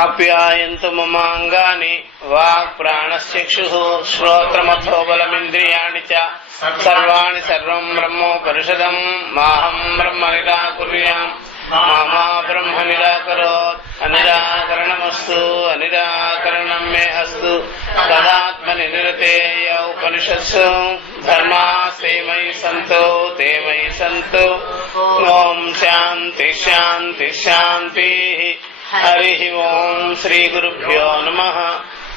ఆప్యాయంతు మమాంగాని walk ప్రాణశ్చక్షుః శ్రోత్రమథో బలమింద్రియాణి చ సర్వాణి సర్వం బ్రహ్మోపనిషదం మాహం బ్రహ్మ నిరాకుర్యాం మా బ్రహ్మ నిరాకరోత్. అనిరాకరణమస్తు అనిరాకరణం మే అస్తు. తదాత్మని నిరతేయ ఉపనిషత్సు ధర్మాస్తే మయి సంతో తే మయి సంతో. ఓం శాంతి శాంతి శాంతి. హరి ఓం. శ్రీ గురుభ్యో నమః.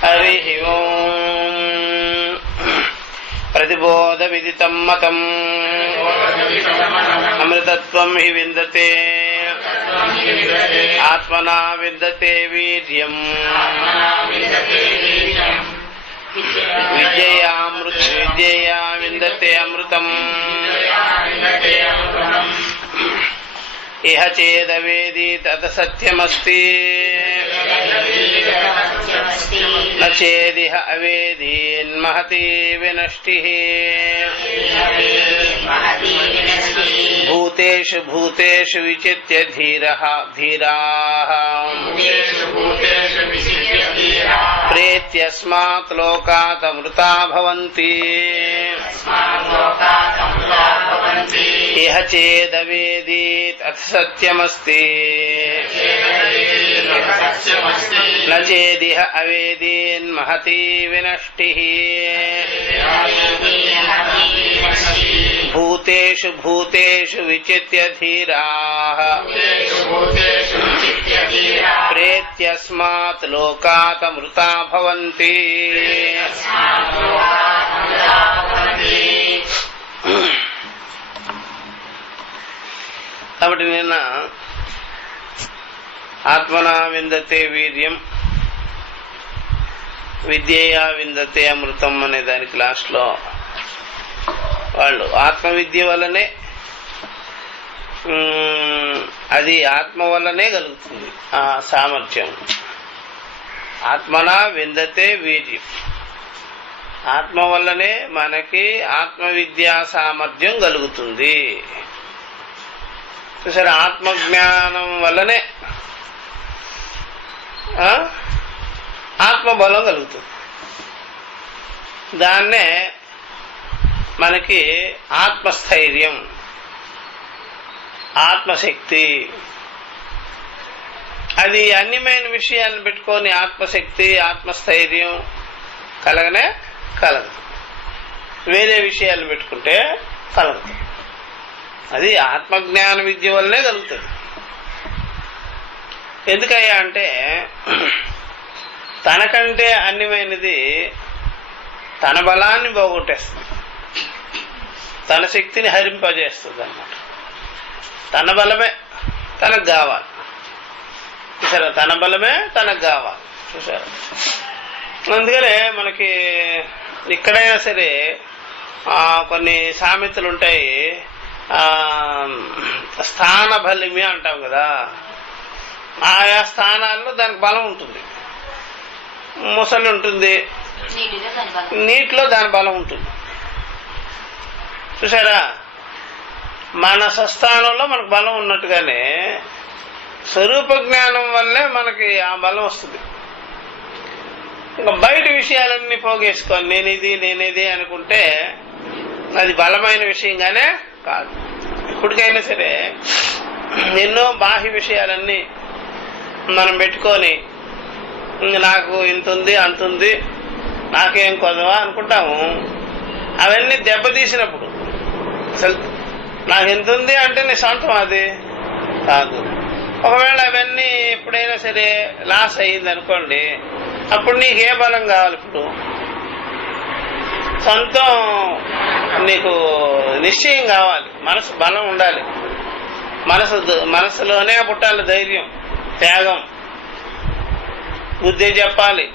హరి ఓం. ప్రతిబోధ విదితం మతం అమృతత్వం హి విందతే ఆత్మనా విందతే వీర్యం విద్యయా విందతే అమృతం. ఇహ చేదవేది తత సత్యమస్తి న చేదిహ అవేదీన్మహతి వినష్టిః. భూతేషు భూతేషు విచిత్య ధీరాః ప్రేత్యస్మాత్ లోకాత్ అమృతా భవంతి. ఇహ చేదవేది తత్ సత్యమస్తి న చేదిహ అవేదీన్మహతి వినష్టిః. భూతేషు భూతేషు విచిత్య ధీరాః ప్రేత్యస్మాత్ లోకాత్ అమృతా భవంతి. కాబట్టి నిన్న ఆత్మనా విందతే వీర్యం విద్యయా విందతే అమృతం అనే దానికి లాస్ట్ లో వాళ్ళు ఆత్మవిద్య వల్లనే అది ఆత్మ వల్లనే కలుగుతుంది ఆ సామర్థ్యం. ఆత్మనా విందతే వీర్యం, ఆత్మ వల్లనే మనకి ఆత్మవిద్యా సామర్థ్యం కలుగుతుంది. సరే, ఆత్మజ్ఞానం వల్లనే ఆత్మబలం కలుగుతుంది. దాన్నే మనకి ఆత్మస్థైర్యం, ఆత్మశక్తి. అది అన్యమైన విషయాలను పెట్టుకొని ఆత్మశక్తి ఆత్మస్థైర్యం కలగనే కలగదు. వేరే విషయాలు పెట్టుకుంటే కలగదు. అది ఆత్మజ్ఞాన విద్య వల్లనే కలుగుతుంది. ఎందుకయ్యా అంటే తనకంటే అన్యమైనది తన బలాన్ని పోగొట్టేస్తుంది, తన శక్తిని హరింపజేస్తుంది అన్నమాట. తన బలమే తనకు కావాలి. చూసారా, తన బలమే తనకు కావాలి. చూసారా, అందుకనే మనకి ఎక్కడైనా సరే కొన్ని సామెతలు ఉంటాయి. స్థాన బలిమి అంటాం కదా, ఆయా స్థానాల్లో దానికి బలం ఉంటుంది. ముసలి ఉంటుంది, నీటిలో దాని బలం ఉంటుంది. చూసారా, మన స్వస్థానంలో మనకు బలం ఉన్నట్టుగానే స్వరూప జ్ఞానం వల్లే మనకి ఆ బలం వస్తుంది. ఇంకా బయట విషయాలన్నీ పోగేసుకొని నేనేది అనుకుంటే అది బలమైన విషయంగానే కాదు. ఇప్పటికైనా సరే ఎన్నో బాహ్య విషయాలన్నీ మనం పెట్టుకొని నాకు ఇంతుంది అంతుంది నాకేం కొదవా అనుకుంటాము. అవన్నీ దెబ్బతీసినప్పుడు అసలు నాకు ఎంత ఉంది అంటే నీ సొంతం అది కాదు. ఒకవేళ అవన్నీ ఎప్పుడైనా సరే లాస్ అయ్యింది అనుకోండి, అప్పుడు నీకు ఏ బలం కావాలి? ఇప్పుడు సొంతం నీకు నిశ్చయం కావాలి, మనసు బలం ఉండాలి. మనసులోనే పుట్టాలి ధైర్యం, త్యాగం, బుద్ధి చెప్పాలి.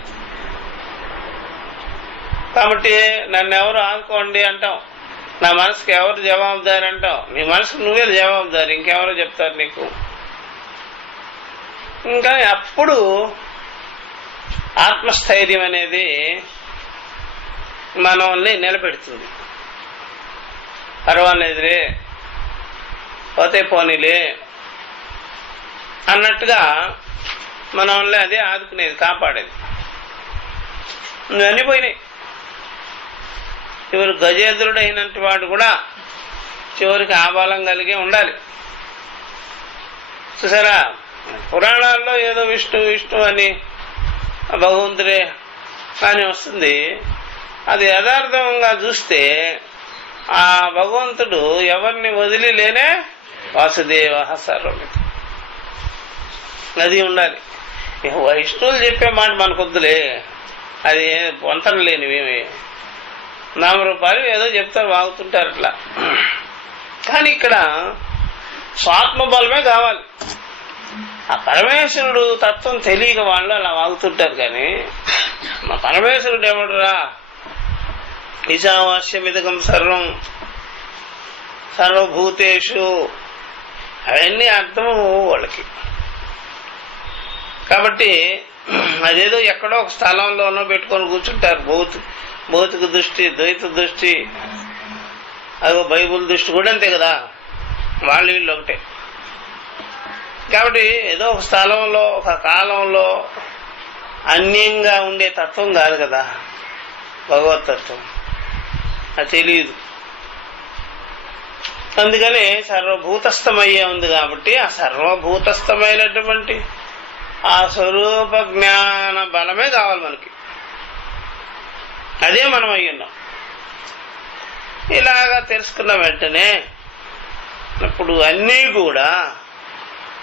కాబట్టి నన్ను ఎవరు ఆదుకోండి అంటాం, నా మనసుకి ఎవరు జవాబుదారి అంటావు? నీ మనసుకు నువ్వే జవాబుదారి, ఇంకెవరో చెప్తారు నీకు. ఇంకా అప్పుడు ఆత్మస్థైర్యం అనేది మనల్ని నిలబెడుతుంది. పర్వాలేదులే, పోతే పోనీలే అన్నట్టుగా మనల్ని అదే ఆదుకునేది, కాపాడేది. ఇవన్నీ పోయినాయి. చివరి గజేంద్రుడైనటువంటి వాడు కూడా చివరికి ఆ బలం కలిగే ఉండాలి. చూసారా, పురాణాల్లో ఏదో విష్ణు విష్ణు అని భగవంతుడే అని వస్తుంది. అది యథార్థంగా చూస్తే ఆ భగవంతుడు ఎవరిని వదిలి లేనే వాసుదేవ సర్వమితి, అది ఉండాలి. వైష్ణవులు చెప్పే మాట మనకొద్దులే, అది వంతన లేనివేమి నామరూపాలు ఏదో చెప్తారు, వాగుతుంటారు అట్లా. కానీ ఇక్కడ స్వాత్మబలమే కావాలి. ఆ పరమేశ్వరుడు తత్వం తెలియక వాళ్ళు అలా వాగుతుంటారు. కానీ మా పరమేశ్వరుడు ఏమంటారా, ఈశావాస్యమిదకం సర్వం సర్వభూతేషు, అవన్నీ అర్థము వాళ్ళకి. కాబట్టి అదేదో ఎక్కడో ఒక స్థలంలోనో పెట్టుకొని కూర్చుంటారు. భౌతిక దృష్టి, ద్వైత దృష్టి, అదో బైబుల్ దృష్టి కూడా అంతే కదా, వాళ్ళు వీళ్ళు ఒకటే. కాబట్టి ఏదో ఒక స్థలంలో ఒక కాలంలో అన్యంగా ఉండే తత్వం కాదు కదా భగవతత్వం, అది తెలియదు. అందుకని సర్వభూతస్థమయ్యే ఉంది. కాబట్టి ఆ సర్వభూతస్థమైనటువంటి ఆ స్వరూప జ్ఞాన బలమే కావాలి మనకి. అదే మనం అయ్యున్నాం. ఇలాగా తెలుసుకున్న వెంటనే ఇప్పుడు అన్నీ కూడా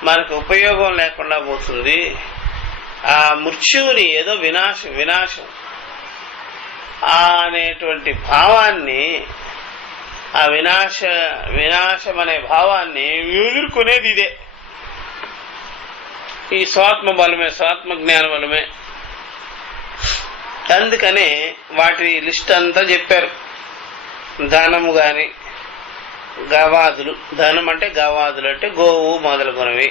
మనకు ఉపయోగం లేకుండా పోతుంది. ఆ మృత్యువుని ఏదో వినాశం అనేటువంటి భావాన్ని, ఆ వినాశం అనే భావాన్ని ఎదుర్కొనేది ఇదే, ఈ స్వాత్మ బలమే, స్వాత్మ జ్ఞాన బలమే. అందుకనే వాటి లిస్ట్ అంతా చెప్పారు. ధనము గాని, గవాదులు, ధనం అంటే గవాదులు అంటే గోవు మొదలుగునవి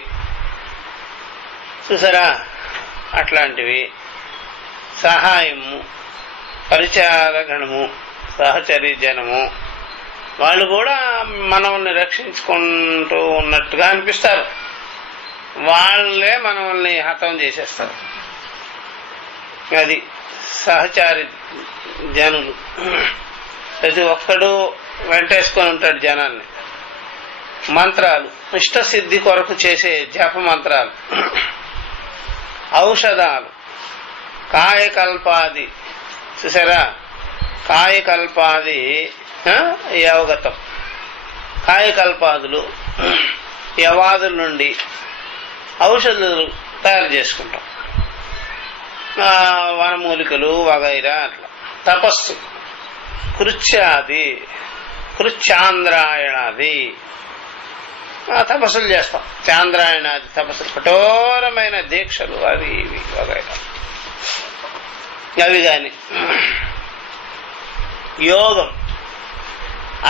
చూసారా, అట్లాంటివి. సహాయము, పరిచారగణము, సహచరి జనము, వాళ్ళు కూడా మనల్ని రక్షించుకుంటూ ఉన్నట్టుగా అనిపిస్తారు. వాళ్ళే మనల్ని హతం చేసేస్తారు. అది సహచారి జనులు. ప్రతి ఒక్కడు వెంటేసుకొని ఉంటాడు జనాన్ని. మంత్రాలు, ఇష్టసిద్ధి కొరకు చేసే జప మంత్రాలు, ఔషధాలు, కాయకల్పాది, చూసారా, కాయకల్పాది యవగతం, కాయకల్పాదులు యవాదుల నుండి ఔషధాలు తయారు చేసుకుంటాం. వనమూలికలు వగైరా అట్లా. తపస్సు, కృచ్ఛాంద్రాయణాది తపస్సులు చేస్తాం. చాంద్రాయణాది తపస్సులు, కఠోరమైన దీక్షలు, అవి ఇవి వగైరా అవి కాని. యోగం,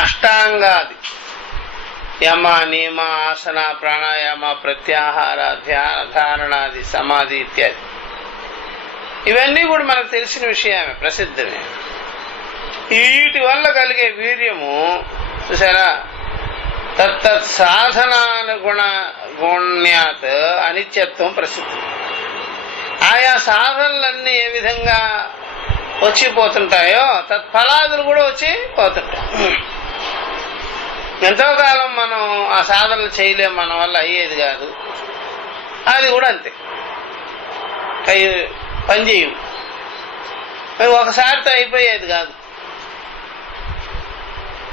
అష్టాంగాది, యమ నియమ ఆసన ప్రాణాయామ ప్రత్యాహార ధ్యాన ధారణాది సమాధి ఇత్యాది. ఇవన్నీ కూడా మనకు తెలిసిన విషయమే, ప్రసిద్ధమే. వీటి వల్ల కలిగే వీర్యము చూసారా, తత్తత్ సాధనానుగుణ్యాత్ అనిత్యత్వం ప్రసిద్ధి. ఆయా సాధనలన్నీ ఏ విధంగా వచ్చిపోతుంటాయో తత్ఫలాదులు కూడా వచ్చి పోతుంటాయి. ఎంతో కాలం మనం ఆ సాధనలు చేయలేం, మన వల్ల అయ్యేది కాదు. అది కూడా అంతే, పనిచేయవు, ఒకసారితో అయిపోయేది కాదు.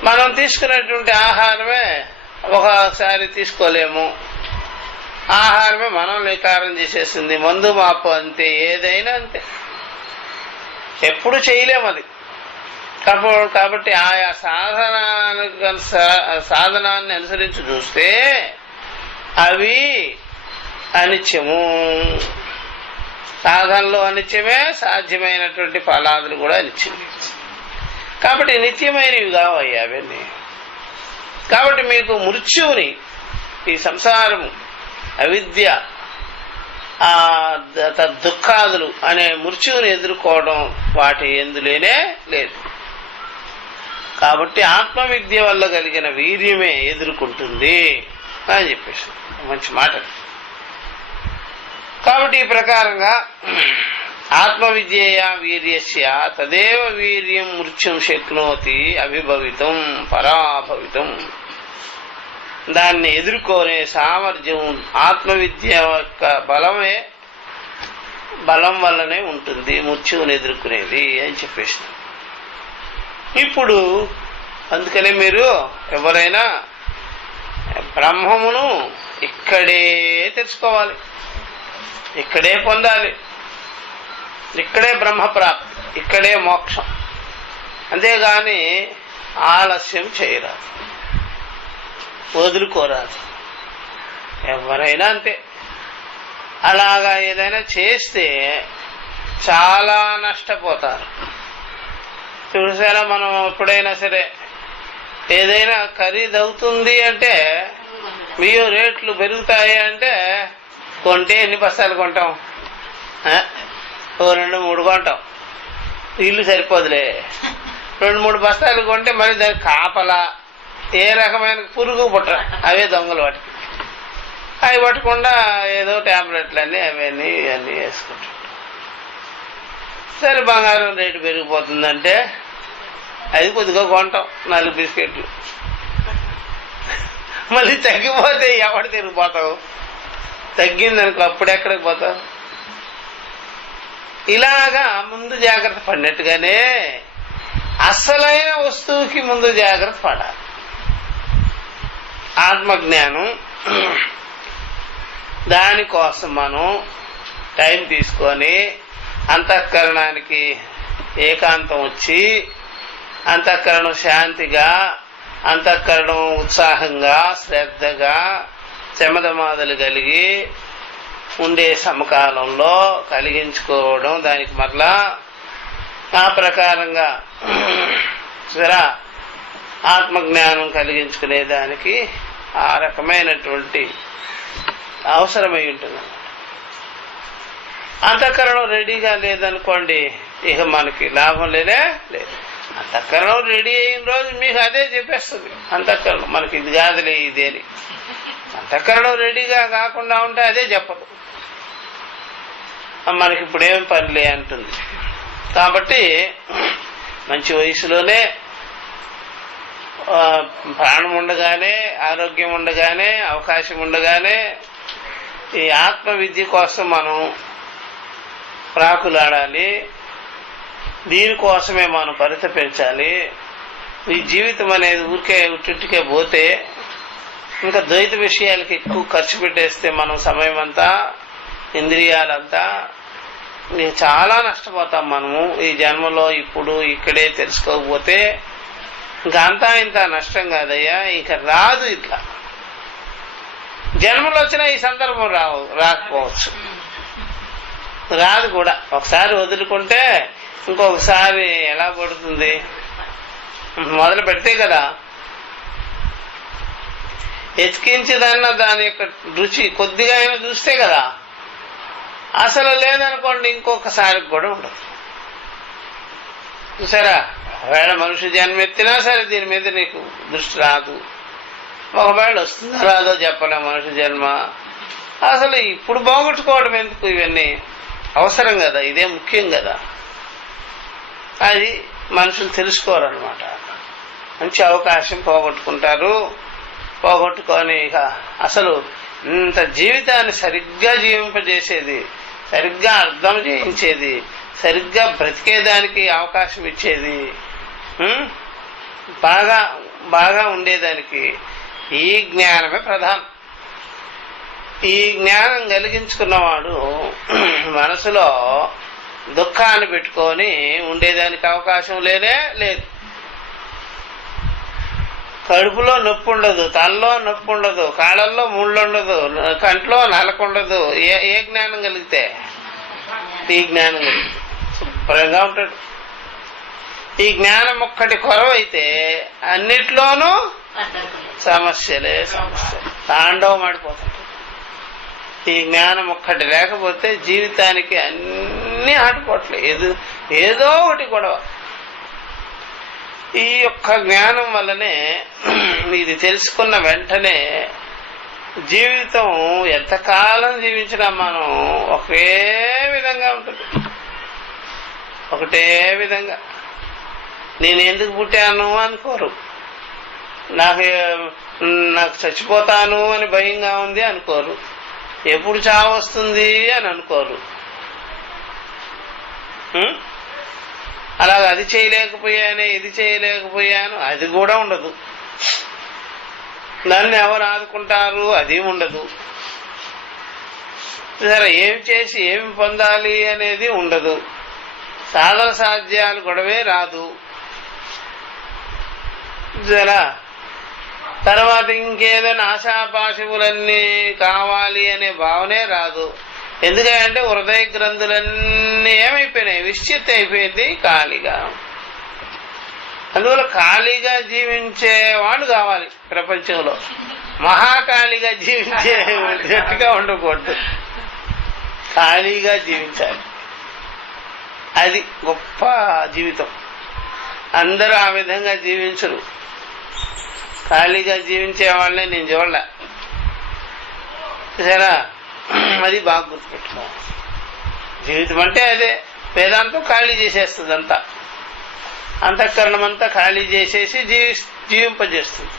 మనం తీసుకునేటువంటి ఆహారమే ఒకసారి తీసుకోలేము. ఆహారమే మనం నికారం చేసేస్తుంది. మందు మాపు అంతే, ఏదైనా అంతే, ఎప్పుడు చేయలేము అది. కాబట్టి ఆయా సాధనాన్ని అనుసరించి చూస్తే అవి అనిత్యము. సాధనలో అనిత్యమే, సాధ్యమైనటువంటి ఫలాదులు కూడా అనిత్యమే. కాబట్టి నిత్యమైనవి కావయ్యా అవన్నీ. కాబట్టి మీకు మృత్యువుని, ఈ సంసారము, అవిద్య, దుఃఖాదులు అనే మృత్యువుని ఎదుర్కోవడం వాటి ఎందులేనే లేదు. కాబట్టి ఆత్మవిద్య వల్ల కలిగిన వీర్యమే ఎదుర్కొంటుంది అని చెప్పేసి మంచి మాట. కాబట్టి ఈ ప్రకారంగా ఆత్మవిద్యయా వీర్యస్య తదేవ వీర్యం మృత్యుం శక్నోతి అభిభవితం పరాభవితం. దాన్ని ఎదుర్కొనే సామర్థ్యం ఆత్మవిద్య యొక్క బలం వల్లనే ఉంటుంది మృత్యువుని ఎదుర్కొనేది అని చెప్పేసి. ఇప్పుడు అందుకనే మీరు ఎవరైనా బ్రహ్మమును ఇక్కడే తెలుసుకోవాలి, ఇక్కడే పొందాలి, ఇక్కడే బ్రహ్మప్రాప్తి, ఇక్కడే మోక్షం. అంతేగాని ఆలస్యం చేయరాదు, వదులుకోరాదు. ఎవరైనా అంతే. అలాగా ఏదైనా చేస్తే చాలా నష్టపోతారు. చూసారా, మనం ఎప్పుడైనా సరే ఏదైనా ఖరీదు అవుతుంది అంటే, బియ్యం రేట్లు పెరుగుతాయి అంటే కొంటే ఎన్ని బస్తాలు కొంటాం? 2-3 కొంటాం. ఇల్లు సరిపోదులే. 2-3 బస్తాలు కొంటే మరి దానికి కాపలా, ఏ రకమైన పురుగు పుట్ట, అవే దొంగలు వాటికి. అవి పట్టకుండా ఏదో ట్యాబ్లెట్లన్నీ అవన్నీ ఇవన్నీ వేసుకుంటాం. సరే బంగారం రేటు పెరిగిపోతుందంటే అది కొద్దిగా కొంటాం, 4 బిస్కెట్లు. మళ్ళీ తగ్గిపోతే ఎవడు తిరిగిపోతావు? తగ్గిందనుకో అప్పుడెక్కడికి పోతావు? ఇలాగా ముందు జాగ్రత్త పడినట్టుగానే అసలైన వస్తువుకి ముందు జాగ్రత్త పడాలి. ఆత్మజ్ఞానం, దానికోసం మనం టైం తీసుకొని అంతఃకరణానికి ఏకాంతం వచ్చి, అంతఃకరణం శాంతిగా, అంతఃకరణం ఉత్సాహంగా, శ్రద్ధగా, శమధమాదులు కలిగి ఉండే సమకాలంలో కలిగించుకోవడం. దానికి మరలా ఆ ప్రకారంగా సరే ఆత్మజ్ఞానం కలిగించుకునే దానికి ఆ రకమైనటువంటి అవసరమై ఉంటుంది. అంతఃకరణం రెడీగా లేదనుకోండి, ఇక మనకి లాభం లేదు. అంతఃకరణం రెడీ అయిన రోజు మీకు అదే చెప్పేస్తుంది. అంతఃకరణం మనకి ఇది కాదులే ఇది అని. అంతఃకరణం రెడీగా కాకుండా ఉంటే అదే చెప్పదు, మనకి ఇప్పుడేం పనిలే అంటుంది. కాబట్టి మంచి వయసులోనే, ప్రాణం ఉండగానే, ఆరోగ్యం ఉండగానే, అవకాశం ఉండగానే ఈ ఆత్మ విద్య కోసం మనం ప్రాకులాడాలి. దీనికోసమే మనం పరితపించాలి. ఈ జీవితం అనేది ఊరికే ఉట్టికే పోతే, ఇంకా ద్వైత విషయాలకి ఎక్కువ ఖర్చు పెట్టేస్తే మనం సమయం అంతా, ఇంద్రియాలంతా చాలా నష్టపోతాం. మనము ఈ జన్మలో ఇప్పుడు ఇక్కడే తెలుసుకోకపోతే ఇంకా అంతా ఇంత నష్టం కాదయ్యా, ఇంకా రాదు. ఇట్లా జన్మలు వచ్చినా ఈ సందర్భం రాకపోవచ్చు, రాదు కూడా. ఒకసారి వదులుకుంటే ఇంకొకసారి ఎలా పడుతుంది? మొదలు పెడితే కదా ఎతికించేదన్నా దాని యొక్క రుచి కొద్దిగా అయినా చూస్తే కదా. అసలు లేదనుకోండి ఇంకొకసారికి కూడా ఉండదు. చూసారా, ఒకవేళ మనిషి జన్మ ఎత్తినా సరే దీని మీద నీకు దృష్టి రాదు. ఒకవేళ వస్తుందో రాదో చెప్పలే మనిషి జన్మ. అసలు ఇప్పుడు పోగొట్టుకోవడం ఎందుకు? ఇవన్నీ అవసరం కదా, ఇదే ముఖ్యం కదా. అది మనుషులు తెలుసుకోరనమాట. మంచి అవకాశం పోగొట్టుకుంటారు. పోగొట్టుకొని ఇక అసలు ఇంత జీవితాన్ని సరిగ్గా జీవింపజేసేది, సరిగ్గా అర్థం చేయించేది, సరిగ్గా బ్రతికేదానికి అవకాశం ఇచ్చేది, బాగా బాగా ఉండేదానికి ఈ జ్ఞానమే ప్రధానం. ఈ జ్ఞానం కలిగించుకున్నవాడు మనసులో దుఃఖాన్ని పెట్టుకొని ఉండేదానికి అవకాశం లేదు. కడుపులో నొప్పి ఉండదు, తలలో నొప్పి ఉండదు, కాళ్ళల్లో ముళ్ళు ఉండదు, కంట్లో నలక ఉండదు. ఏ జ్ఞానం కలిగితే? ఈ జ్ఞానం కలిగితే శుభ్రంగా ఉంటాడు. ఈ జ్ఞానం ఒక్కటి కొరవైతే అన్నిట్లోనూ సమస్యలే సమస్యలు, తాండవం ఆడిపోతాడు. ఈ జ్ఞానం ఒక్కటి లేకపోతే జీవితానికి అన్ని ఆటుపోట్లేదు, ఏదో ఒకటి గొడవ. ఈ యొక్క జ్ఞానం వల్లనే ఇది తెలుసుకున్న వెంటనే జీవితం ఎంతకాలం జీవించినా మనం ఒకే విధంగా ఉంటుంది, ఒకటే విధంగా. నేను ఎందుకు పుట్టాను అనుకోరు, నాకు చచ్చిపోతాను అని భయంగా ఉంది అనుకోరు, ఎప్పుడు చావు వస్తుంది అని అనుకోరు. అలాగ అది చేయలేకపోయాను ఇది చేయలేకపోయాను అది కూడా ఉండదు. నన్ను ఎవరు ఆదుకుంటారు అది ఉండదు. సరే ఏమి చేసి ఏమి పొందాలి అనేది ఉండదు. సాధన సాధ్యాలు గొడవే రాదు. జరా తర్వాత ఇంకేదైనా ఆశాపాశములన్నీ కావాలి అనే భావనే రాదు. ఎందుకంటే హృదయ గ్రంథులన్నీ ఏమైపోయినాయి, విశ్చిత్ అయిపోయింది ఖాళీగా. అందువల్ల ఖాళీగా జీవించేవాడు కావాలి ప్రపంచంలో. మహాఖాళీగా జీవించేట్టుగా ఉండకూడదు, ఖాళీగా జీవించాలి. అది గొప్ప జీవితం. అందరూ ఆ విధంగా జీవించరు. ఖాళీగా జీవించే వాళ్ళనే నేను చూడలే. సరే అది బాగా గుర్తుపెట్టుకోవాలి. జీవితం అంటే అదే. వేదాంతం ఖాళీ చేసేస్తుంది అంతా, అంతఃకరణం అంతా ఖాళీ చేసేసి జీవింపజేస్తుంది.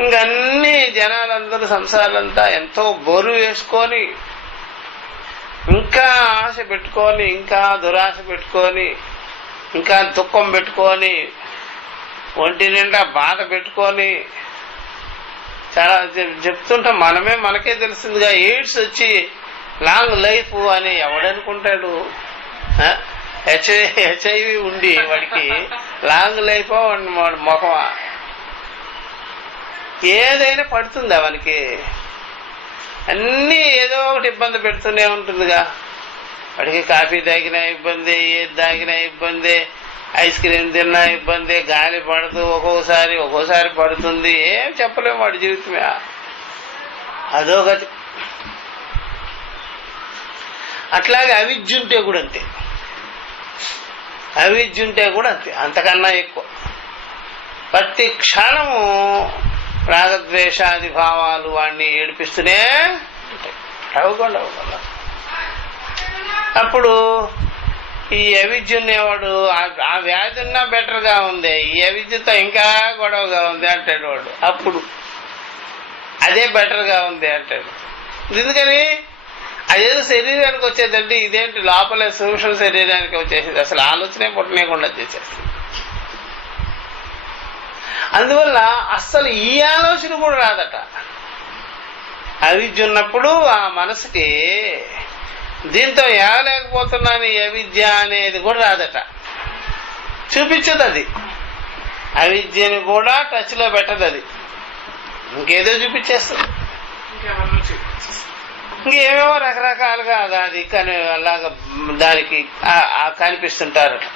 ఇంకన్నీ జనాలందరూ సంసారాలంతా ఎంతో బరువు వేసుకొని ఇంకా ఆశ పెట్టుకొని, ఇంకా దురాశ పెట్టుకొని, ఇంకా దుఃఖం పెట్టుకొని, ఒంటి నిండా బాధ పెట్టుకొని చాలా చెప్తుంటాం. మనకే తెలిసిందిగా ఎయిడ్స్ వచ్చి లాంగ్ లైఫ్ అని ఎవడనుకుంటాడు? హెచ్ఐవి ఉండి వాడికి లాంగ్ లైఫ్ మొహమా? ఏదైనా పడుతుందా వానికి? అన్నీ ఏదో ఒకటి ఇబ్బంది పెడుతూనే ఉంటుందిగా. వాడికి కాఫీ తాగినా ఇబ్బంది, ఏది తాగినా ఇబ్బంది, ఐస్ క్రీమ్ తిన్నా ఇబ్బంది, గాలి పడదు, ఒక్కోసారి పడుతుంది. ఏం చెప్పలేము వాడి జీవితమే. అదో గతి. అట్లాగే అవిద్య ఉంటే కూడా అంతే, అవిద్య ఉంటే కూడా అంతే, అంతకన్నా ఎక్కువ. ప్రతి క్షణము రాగద్వేషాది భావాలు వాడిని ఏడిపిస్తూనే ఉంటాయి. అవ్వకుండా అప్పుడు ఈ అవిద్య ఉండేవాడు ఆ వ్యాధి ఉన్నా బెటర్ గా ఉంది, ఈ అవిద్యతో ఇంకా గొడవగా ఉంది అంటాడు వాడు. అప్పుడు అదే బెటర్ గా ఉంది అంటాడు. ఎందుకని? అదేదో శరీరానికి వచ్చేదంటే ఇదేంటి లోపల సూక్ష్మ శరీరానికి వచ్చేసింది, అసలు ఆలోచనే పుట్టనేకుండా చేసేస్తుంది. అందువల్ల అస్సలు ఈ ఆలోచన కూడా రాదట. అవిద్య ఉన్నప్పుడు ఆ మనసుకి దీంతో ఏగలేకపోతున్నాను ఈ అవిద్య అనేది కూడా రాదట, చూపించదు. అది అవిద్యని కూడా టచ్ లో పెట్టదు. అది ఇంకేదో చూపించేస్తుంది, ఇంకేమేమో రకరకాలుగా అది అలాగా దానికి కనిపిస్తుంటారట.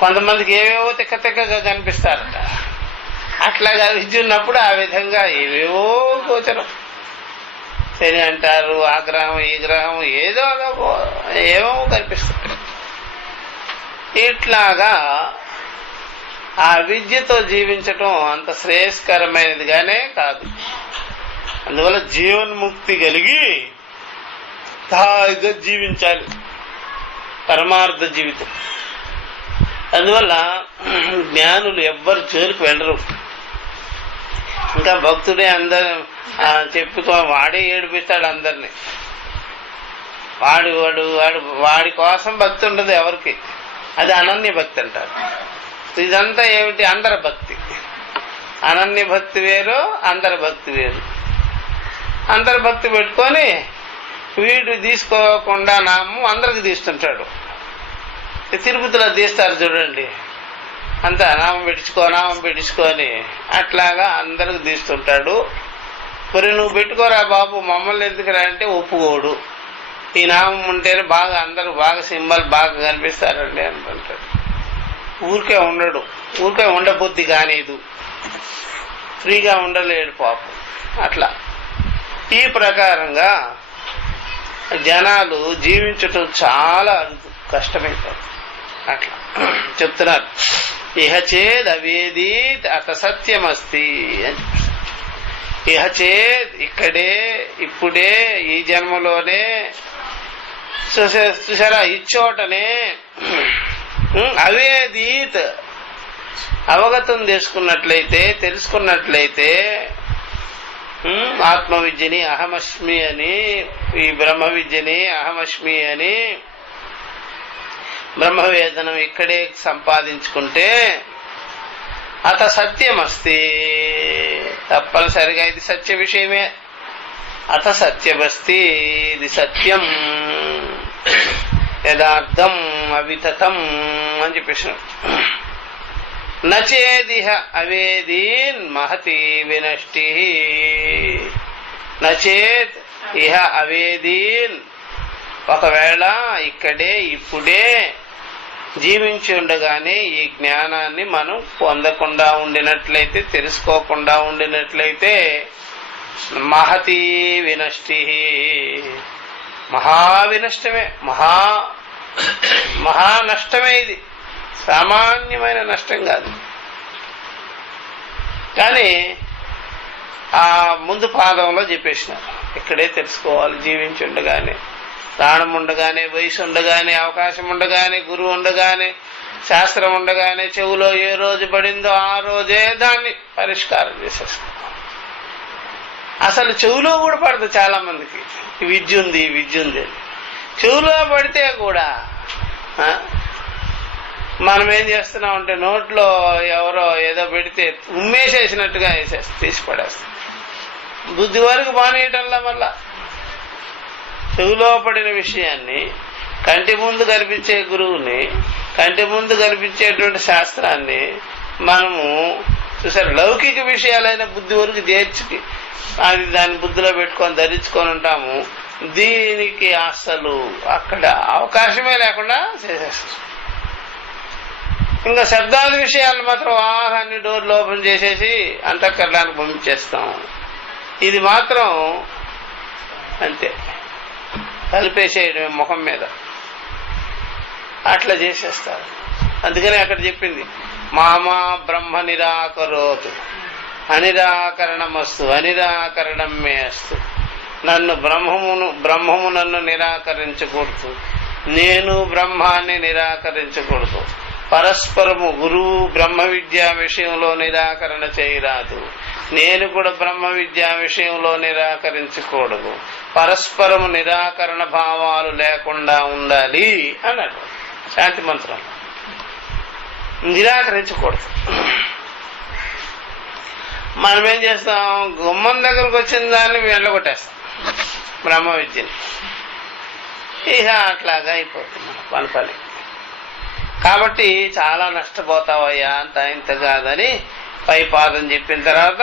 కొంతమందికి ఏవేవో తిక్కగా కనిపిస్తారట. అట్లాగా అవిద్య ఉన్నప్పుడు ఆ విధంగా ఏవేవో గోచరం. శని అంటారు, ఆ గ్రహం ఈ గ్రహం ఏదో ఏమో కనిపిస్తుంటాయి. ఇట్లాగా ఆ విద్యతో జీవించటం అంత శ్రేయస్కరమైనదిగానే కాదు. అందువల్ల జీవన్ముక్తి కలిగి హాయిగా జీవించాలి, పరమార్థ జీవితం. అందువల్ల జ్ఞానులు ఎవ్వరు జోలికి వెళ్ళరు. ఇంకా భక్తుడే అందరు వాడే ఏడిపిస్తాడు అందరినీ. వాడి కోసం భక్తి ఉండదు ఎవరికి. అది అనన్య భక్తి అంటారు. ఇదంతా ఏమిటి? అందరి భక్తి. అనన్య భక్తి వేరు, అందరి భక్తి వేరు. అందరి భక్తి పెట్టుకొని వీడు తీసుకోకుండా నామం అందరికి తీస్తుంటాడు. తిరుపతిలో తీస్తారు చూడండి, అంతా నామం పెట్టించుకొని అట్లాగా అందరికి తీస్తుంటాడు. మరి నువ్వు పెట్టుకోరా బాబు, మమ్మల్ని ఎందుకురా అంటే ఒప్పుకోడు. ఈ నామం ఉంటేనే బాగా అందరూ బాగా సింబల్ బాగా కనిపిస్తారండి అంటుంటాడు. ఊరికే ఉండడు, ఊరికే ఉండబుద్ధి కానీదు, ఫ్రీగా ఉండలేడు పాపం. అట్లా ఈ ప్రకారంగా జనాలు జీవించటం చాలా కష్టమైపోతుంది. అట్లా చెప్తున్నారు. ఇహ చేద్ అవేదీత్ అత సత్యమస్తి అని. ఇహ చేత్ ఇక్కడే ఇప్పుడే ఈ జన్మలోనే చూసారా ఇచ్చోటనే అవేదీత్ అవగతం చేసుకున్నట్లయితే తెలుసుకున్నట్లయితే ఆత్మ విద్యని అహమస్మి అని, ఈ బ్రహ్మ విద్యని అహమస్మి అని బ్రహ్మవేదనం ఇక్కడే సంపాదించుకుంటే అత సత్యమస్తి, తప్పనిసరిగా ఇది సత్య విషయమే. అత సత్యమస్తి, ఇది సత్యం, యథార్థం, అవితతం అని చెప్పేసిన. నచేదిహ అవేదీన్ మహతి వినష్టి, నచేత్ ఇహ అవేదీన్, ఒకవేళ ఇక్కడే ఇప్పుడే జీవించి ఉండగానే ఈ జ్ఞానాన్ని మనం పొందకుండా ఉండినట్లయితే, తెలుసుకోకుండా ఉండినట్లయితే మహతి వినష్టి, మహావినష్టమే, మహానష్టమే. ఇది సామాన్యమైన నష్టం కాదు. కానీ ఆ ముందు పాదంలో చెప్పేసినారు, ఇక్కడే తెలుసుకోవాలి. జీవించి ఉండగానే, ప్రాణం ఉండగానే, వయసు ఉండగానే, అవకాశం ఉండగానే, గురువు ఉండగానే, శాస్త్రం ఉండగానే, చెవులో ఏ రోజు పడిందో ఆ రోజే దాన్ని పరిష్కారం చేసేస్తాం. అసలు చెవులో కూడా పడదు చాలా మందికి, విద్య ఉంది విద్య ఉంది అని. చెవులో పడితే కూడా మనం ఏం చేస్తున్నాం అంటే నోట్లో ఎవరో ఏదో పెడితే ఉమ్మేసేసినట్టుగా తీసి పడేస్తాం. బుద్ధి వరకు బానేయటంలా మళ్ళా చెవులో పడిన విషయాన్ని, కంటి ముందు కనిపించే గురువుని, కంటి ముందు కనిపించేటువంటి శాస్త్రాన్ని మనము చూసారు లౌకిక విషయాలైన బుద్ధి వరకు చేర్చుకి అది దాన్ని బుద్ధిలో పెట్టుకొని ధరించుకొని ఉంటాము. దీనికి అసలు అక్కడ అవకాశమే లేకుండా చేసేస్తాం. ఇంకా శబ్దాది విషయాలు మాత్రం అన్ని డోర్లు ఓపెన్ చేసేసి అంతఃకరణానికి పంపించేస్తాం. ఇది మాత్రం అంతే, కలిపేసేయడమే ముఖం మీద, అట్లా చేసేస్తారు. అందుకనే అక్కడ చెప్పింది మామా బ్రహ్మ నిరాకరోతు అనిరాకరణమస్తు అనిరాకరణం మే అస్తు. నన్ను బ్రహ్మము నన్ను నిరాకరించకూడదు, నేను బ్రహ్మాన్ని నిరాకరించకూడదు. పరస్పరము గురువు బ్రహ్మ విద్యా విషయంలో నిరాకరణ చేయరాదు, నేను కూడా బ్రహ్మ విద్యా విషయంలో నిరాకరించకూడదు. పరస్పరము నిరాకరణ భావాలు లేకుండా ఉండాలి అన్నాడు శాంతి మంత్రం. నిరాకరించకూడదు. మనం ఏం చేస్తాం, గుమ్మం దగ్గరకు వచ్చిన దాన్ని వెళ్ళగొట్టేస్తాం బ్రహ్మ విద్యని. ఇక అట్లాగా అయిపోతుంది మన పని. కాబట్టి చాలా నష్టపోతావయ్యా, అంత ఇంత కాదని పై పాదం చెప్పిన తర్వాత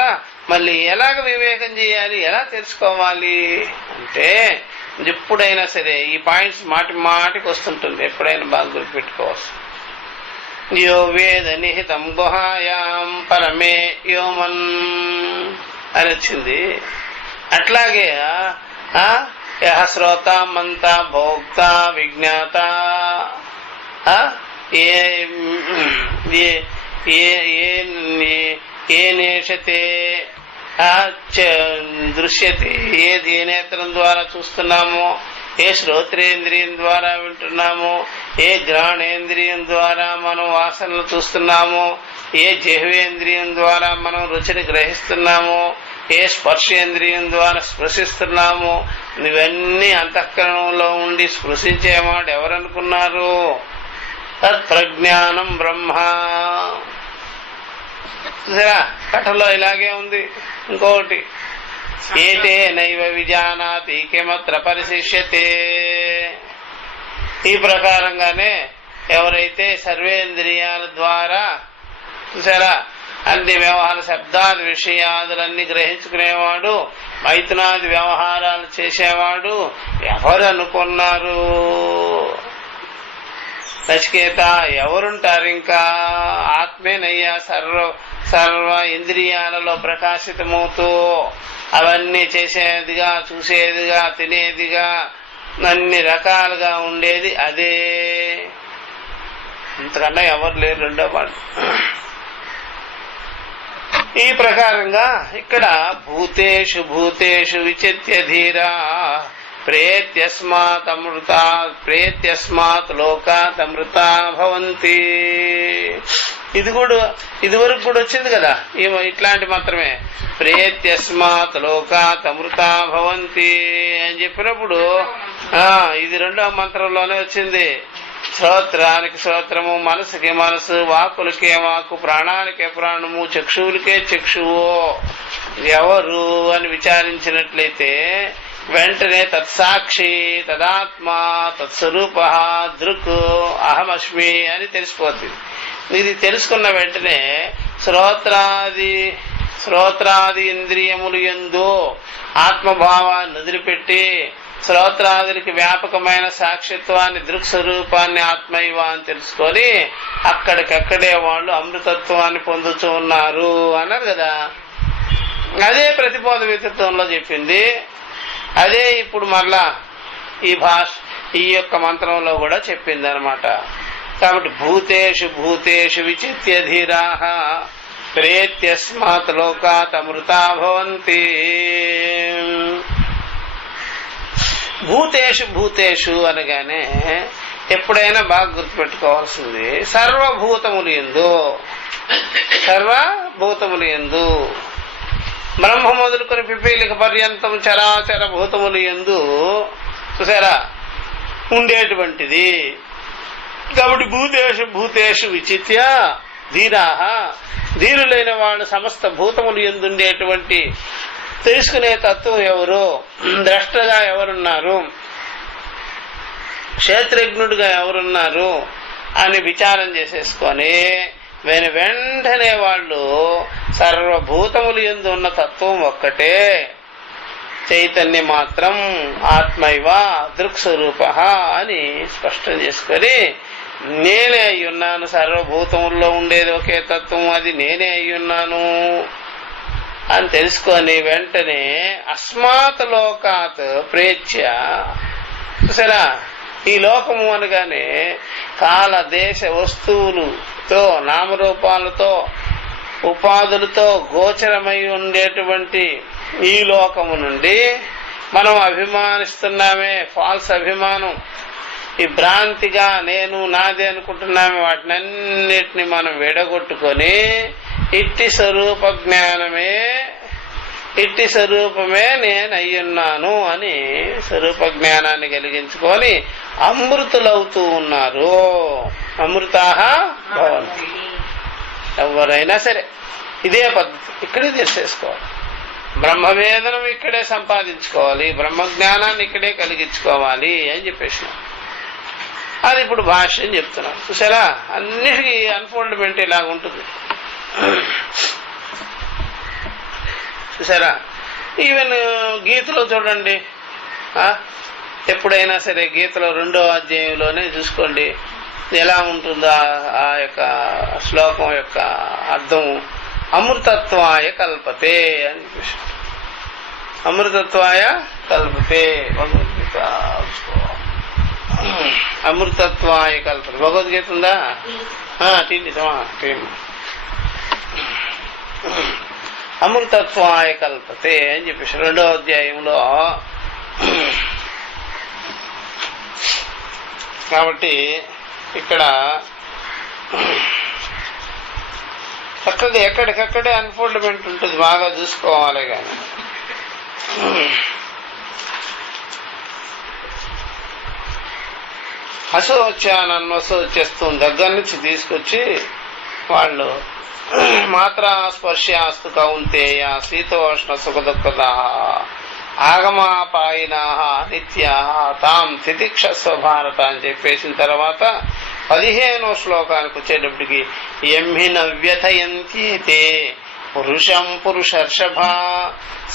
మళ్ళీ ఎలాగ వివేకం చేయాలి, ఎలా తెలుసుకోవాలి అంటే ఎప్పుడైనా సరే ఈ పాయింట్స్ మాటికి వస్తుంటుంది, ఎప్పుడైనా బాగా గుర్తుపెట్టుకోవచ్చు. యో వేద నిహితం గుహాయాం పరమే యోమన్ అని వచ్చింది. అట్లాగే యహ శ్రోత మంత భోక్త విజ్ఞాత ఏ నేషతే దృశ్యతే, ఏది ఏ నేత్రం ద్వారా చూస్తున్నామో, ఏ శ్రోత్రేంద్రియం ద్వారా వింటున్నామో, ఏ ఘ్రాణేంద్రియం ద్వారా మనం వాసనలు చూస్తున్నామో, ఏ జిహ్వేంద్రియం ద్వారా మనం రుచిని గ్రహిస్తున్నామో, ఏ స్పర్శేంద్రియం ద్వారా స్పృశిస్తున్నామో, ఇవన్నీ అంతఃకరణంలో ఉండి స్పృశించేవాడు ఎవరనుకున్నారు? తత్ప్రజ్ఞానం బ్రహ్మ. కథలో ఇలాగే ఉంది. ఇంకొకటి ఏతే నైవ విజానాతి కిమత్ర పరిశిష్యతే. ఈ ప్రకారంగానే ఎవరైతే సర్వేంద్రియాల ద్వారా చూసారా అన్ని వ్యవహార శబ్దాది విషయాదులన్నీ గ్రహించుకునేవాడు, మైథునాది వ్యవహారాలు చేసేవాడు ఎవరు అనుకున్నారు? నచికేత ఎవరుంటారు? ఇంకా ఆత్మేనయ్యా సర్వ ఇంద్రియాలలో ప్రకాశితమవుతూ అవన్నీ చేసేదిగా, చూసేదిగా, తినేదిగా, అన్ని రకాలుగా ఉండేది అదే. ఇంతకన్నా ఎవరు లేరు రెండో వాళ్ళు. ఈ ప్రకారంగా ఇక్కడ భూతేషు భూతేషు విచిత్య ధీరా ప్రేత్యస్మాత్ లోకాతమృతా భవంతి. ఇదివరకు కూడా వచ్చింది కదా ఇట్లాంటి మాత్రమే. ప్రేత్యస్మాత్ లోకాతమృతా భవంతి అని చెప్పినప్పుడు ఇది రెండవ మంత్రంలోనే వచ్చింది. శ్రోత్రానికి శ్రోత్రము, మనసుకి మనసు, వాకులకే వాకు, ప్రాణానికే ప్రాణము, చక్షువులకే చక్షువు ఎవరు అని విచారించినట్లయితే వెంటనే తత్సాక్షి, తదాత్మ, తత్స్వరూప, దృక్, అహమస్మి అని తెలిసిపోతుంది. ఇది తెలుసుకున్న వెంటనే శ్రోత్రాది ఇంద్రియములు యందు ఆత్మభావాన్ని వదిలిపెట్టి శ్రోత్రాదులకి వ్యాపకమైన సాక్షిత్వాన్ని, దృక్స్వరూపాన్ని ఆత్మైవ అని తెలుసుకొని అక్కడికక్కడే వాళ్ళు అమృతత్వాన్ని పొందుతూ ఉన్నారు అన్నారు కదా. అదే ప్రతిబోధ వితత్వంలో చెప్పింది. అదే ఇప్పుడు మరలా ఈ యొక్క మంత్రంలో కూడా చెప్పింది అనమాట. కాబట్టి భూతేషు భూతేషు విచిత్య ధీరాః ప్రేత్యస్మాత్ లోకాత్ అమృతా భవంతి. భూతేషు భూతేషు అనగానే ఎప్పుడైనా బాగా గుర్తుపెట్టుకోవాల్సింది సర్వభూతములు యందు బ్రహ్మ మొదలుకొని పిపీలిక పర్యంతం చరాచర భూతములు యందు చూసారా ఉండేటువంటిది. కాబట్టి భూతేషు విచిత్య ధీరాః ధీరులైన వాళ్ళు సమస్త భూతములు యందు ఉండేటువంటి తెలుసుకునే తత్వం ఎవరు, ద్రష్టగా ఎవరున్నారు, క్షేత్రజ్ఞుడిగా ఎవరున్నారు అని విచారం చేసేసుకొని వెంటనే వాళ్ళు సర్వభూతములు యందు ఉన్న తత్వం ఒక్కటే, చైతన్య మాత్రం ఆత్మైవ దృక్స్వరూప అని స్పష్టం చేసుకొని నేనే అయ్యున్నాను, సర్వభూతముల్లో ఉండేది ఒకే తత్వం, అది నేనే అయ్యున్నాను అని తెలుసుకొని వెంటనే అస్మాత్ లోకాత్ ప్రేత్య. చూసారా ఈ లోకము అనగానే కాల దేశ వస్తువులతో నామరూపాలతో ఉపాధులతో గోచరమై ఉండేటువంటి ఈ లోకము నుండి మనం అభిమానిస్తున్నామే, ఫాల్స్ అభిమానం, ఈ భ్రాంతిగా నేను నాదే అనుకుంటున్నామే, వాటినన్నిటిని మనం విడగొట్టుకొని ఇట్టి స్వరూప జ్ఞానమే, ఇట్టి స్వరూపమే నేను అయ్యున్నాను అని స్వరూప జ్ఞానాన్ని కలిగించుకొని అమృతులవుతూ ఉన్నారు. అమృతాః భవంతి. ఎవరైనా సరే ఇదే పద్ధతి ఇక్కడే చేసేసుకోవాలి. బ్రహ్మవేదనం ఇక్కడే సంపాదించుకోవాలి, బ్రహ్మజ్ఞానాన్ని ఇక్కడే కలిగించుకోవాలి అని చెప్పేసినాం. అది ఇప్పుడు భాష్యం చెప్తున్నాం. చూసారా అన్నిటికీ అన్ఫోల్డ్మెంట్ ఇలాగ ఉంటుంది. చూసారా ఈవెన్ గీతలో చూడండి, ఎప్పుడైనా సరే గీతలో 2వ అధ్యాయంలోనే చూసుకోండి ఎలా ఉంటుందో ఆ యొక్క శ్లోకం యొక్క అర్థం. అమృతత్వాయ కల్పతే అని చెప్పేసి, అమృతత్వాయ కల్పతే భగవద్గీత, అమృతత్వాయ కల్పతే భగవద్గీత ఉందా? అమృతత్వాయ కల్పతే అని చెప్పేసి 2వ అధ్యాయంలో. కాబట్టి ఇక్కడ చక్కగా ఎక్కడికక్కడే అన్ఫోల్డ్మెంట్ ఉంటుంది, బాగా చూసుకోవాలి. కానీ అసోచ్యానన్వసోచ్యస్తు దగ్గర నుంచి తీసుకొచ్చి వాళ్ళు మాత్రా స్పర్శాస్తు కౌంతేయ శీతోష్ణ సుఖ దుఃఖద ఆగమాపాయినా నిత్యా తాం తితిక్షస్వ భారత అని చెప్పేసిన తర్వాత 15వ శ్లోకానికి వచ్చేటప్పటికి ఎమ్మి నవ్యథయంత్యేతే పురుషం పురుషర్షభ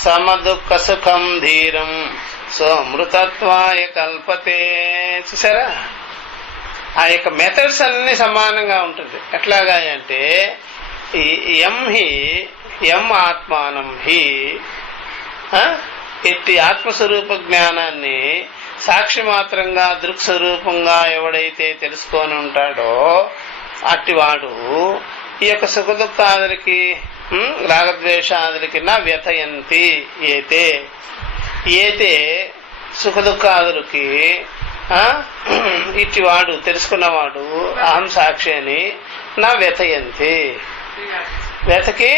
సమదుఃఖ సుఖం ధీరం స్వమృతత్వాయ కల్పతే. చూసారా ఆ యొక్క మెథడ్స్ అన్ని సమానంగా ఉంటుంది. ఎట్లాగా అంటే ఎం ఆత్మానం హి, ఎట్టి ఆత్మస్వరూప జ్ఞానాన్ని సాక్షి మాత్రంగా దృక్స్వరూపంగా ఎవడైతే తెలుసుకొని ఉంటాడో అట్టివాడు ఈ యొక్క సుఖ దుఃఖాదులకి రాగద్వేషాదులకి నా వ్యథయంతి ఏతే ఏతే సుఖ దుఃఖాదులకి ఇటివాడు తెలుసుకున్నవాడు అహం సాక్షి అని నా వ్యథయంతి వ్యథకి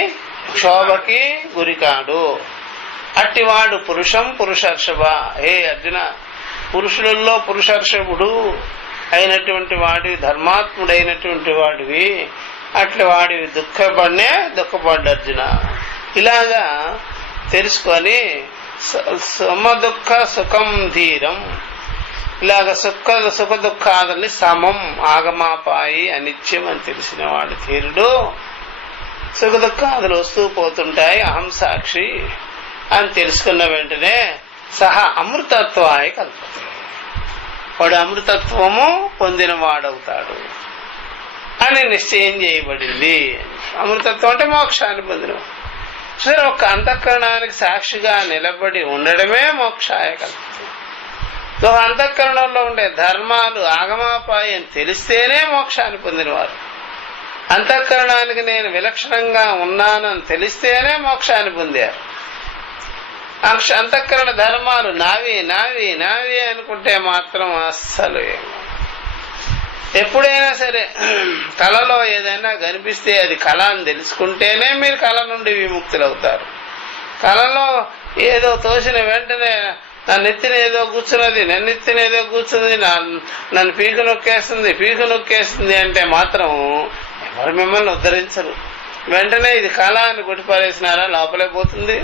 క్షోభకి గురికాడు. అట్టివాడు పురుషం పురుషర్షభ. హే అర్జున, పురుషులలో పురుషర్షభుడు అయినటువంటి వాడివి, ధర్మాత్ముడైనటువంటి వాడివి, అట్లా వాడివి దుఃఖపడ్డు అర్జున. ఇలాగా తెలుసుకొని సమదుఃఖ సుఖం ధీరం, ఇలాగ సుఖ దుఃఖాలని సమం ఆగమాపాయి అనిత్యం అని తెలిసిన వాడు ధీరుడు. సుఖ దుఃఖాదులు వస్తూ పోతుంటాయి, అహం సాక్షి అని తెలుసుకున్న వెంటనే సహా అమృతత్వాయ కల్పతే, వాడు అమృతత్వము పొందిన వాడవుతాడు అని నిశ్చయం చేయబడింది. అమృతత్వం అంటే మోక్షాన్ని పొందిన. సరే, ఒక అంతఃకరణానికి సాక్షిగా నిలబడి ఉండడమే మోక్షాయ కల్పతే. ఒక అంతఃకరణంలో ఉండే ధర్మాలు ఆగమాపాయి అని తెలిస్తేనే మోక్షాన్ని పొందినవారు. అంతఃకరణానికి నేను విలక్షణంగా ఉన్నానని తెలిస్తేనే మోక్షాన్ని పొందారు. అంతఃకరణ ధర్మాలు నావి నావి నావి అనుకుంటే మాత్రం అస్సలు ఎప్పుడైనా సరే కళలో ఏదైనా కనిపిస్తే అది కళ అని తెలుసుకుంటేనే మీరు కళ నుండి విముక్తులు అవుతారు. కళలో ఏదో తోసిన వెంటనే నన్ను ఎత్తిన ఏదో కూర్చున్నది, నన్ను ఎత్తిన ఏదో కూర్చున్నది, నన్ను పీకు నొక్కేస్తుంది అంటే మాత్రం ఎవరు మిమ్మల్ని ఉద్ధరించరు. వెంటనే ఇది కళ అని కొట్టిపారేసినారా లోపలే పోతుంది.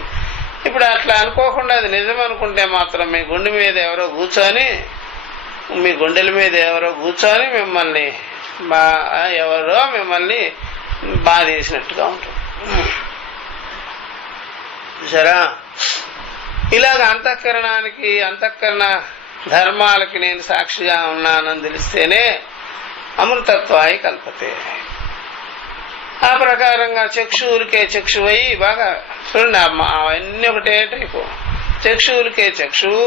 ఇప్పుడు అట్లా అనుకోకుండా అది నిజం అనుకుంటే మాత్రం మీ గుండె మీద ఎవరో కూర్చొని, మీ గుండెల మీద ఎవరో కూర్చొని మిమ్మల్ని బాధేసినట్టుగా ఉంటుంది. సరే, ఇలాగ అంతఃకరణ ధర్మాలకి నేను సాక్షిగా ఉన్నానని తెలిస్తేనే అమృతత్వాయ కల్పతే. ఆ ప్రకారంగా చక్షువులకే చక్షువై బాగా చూడండి, అవన్నీ ఒకటే టైపు. చక్షువులకే చక్షువు,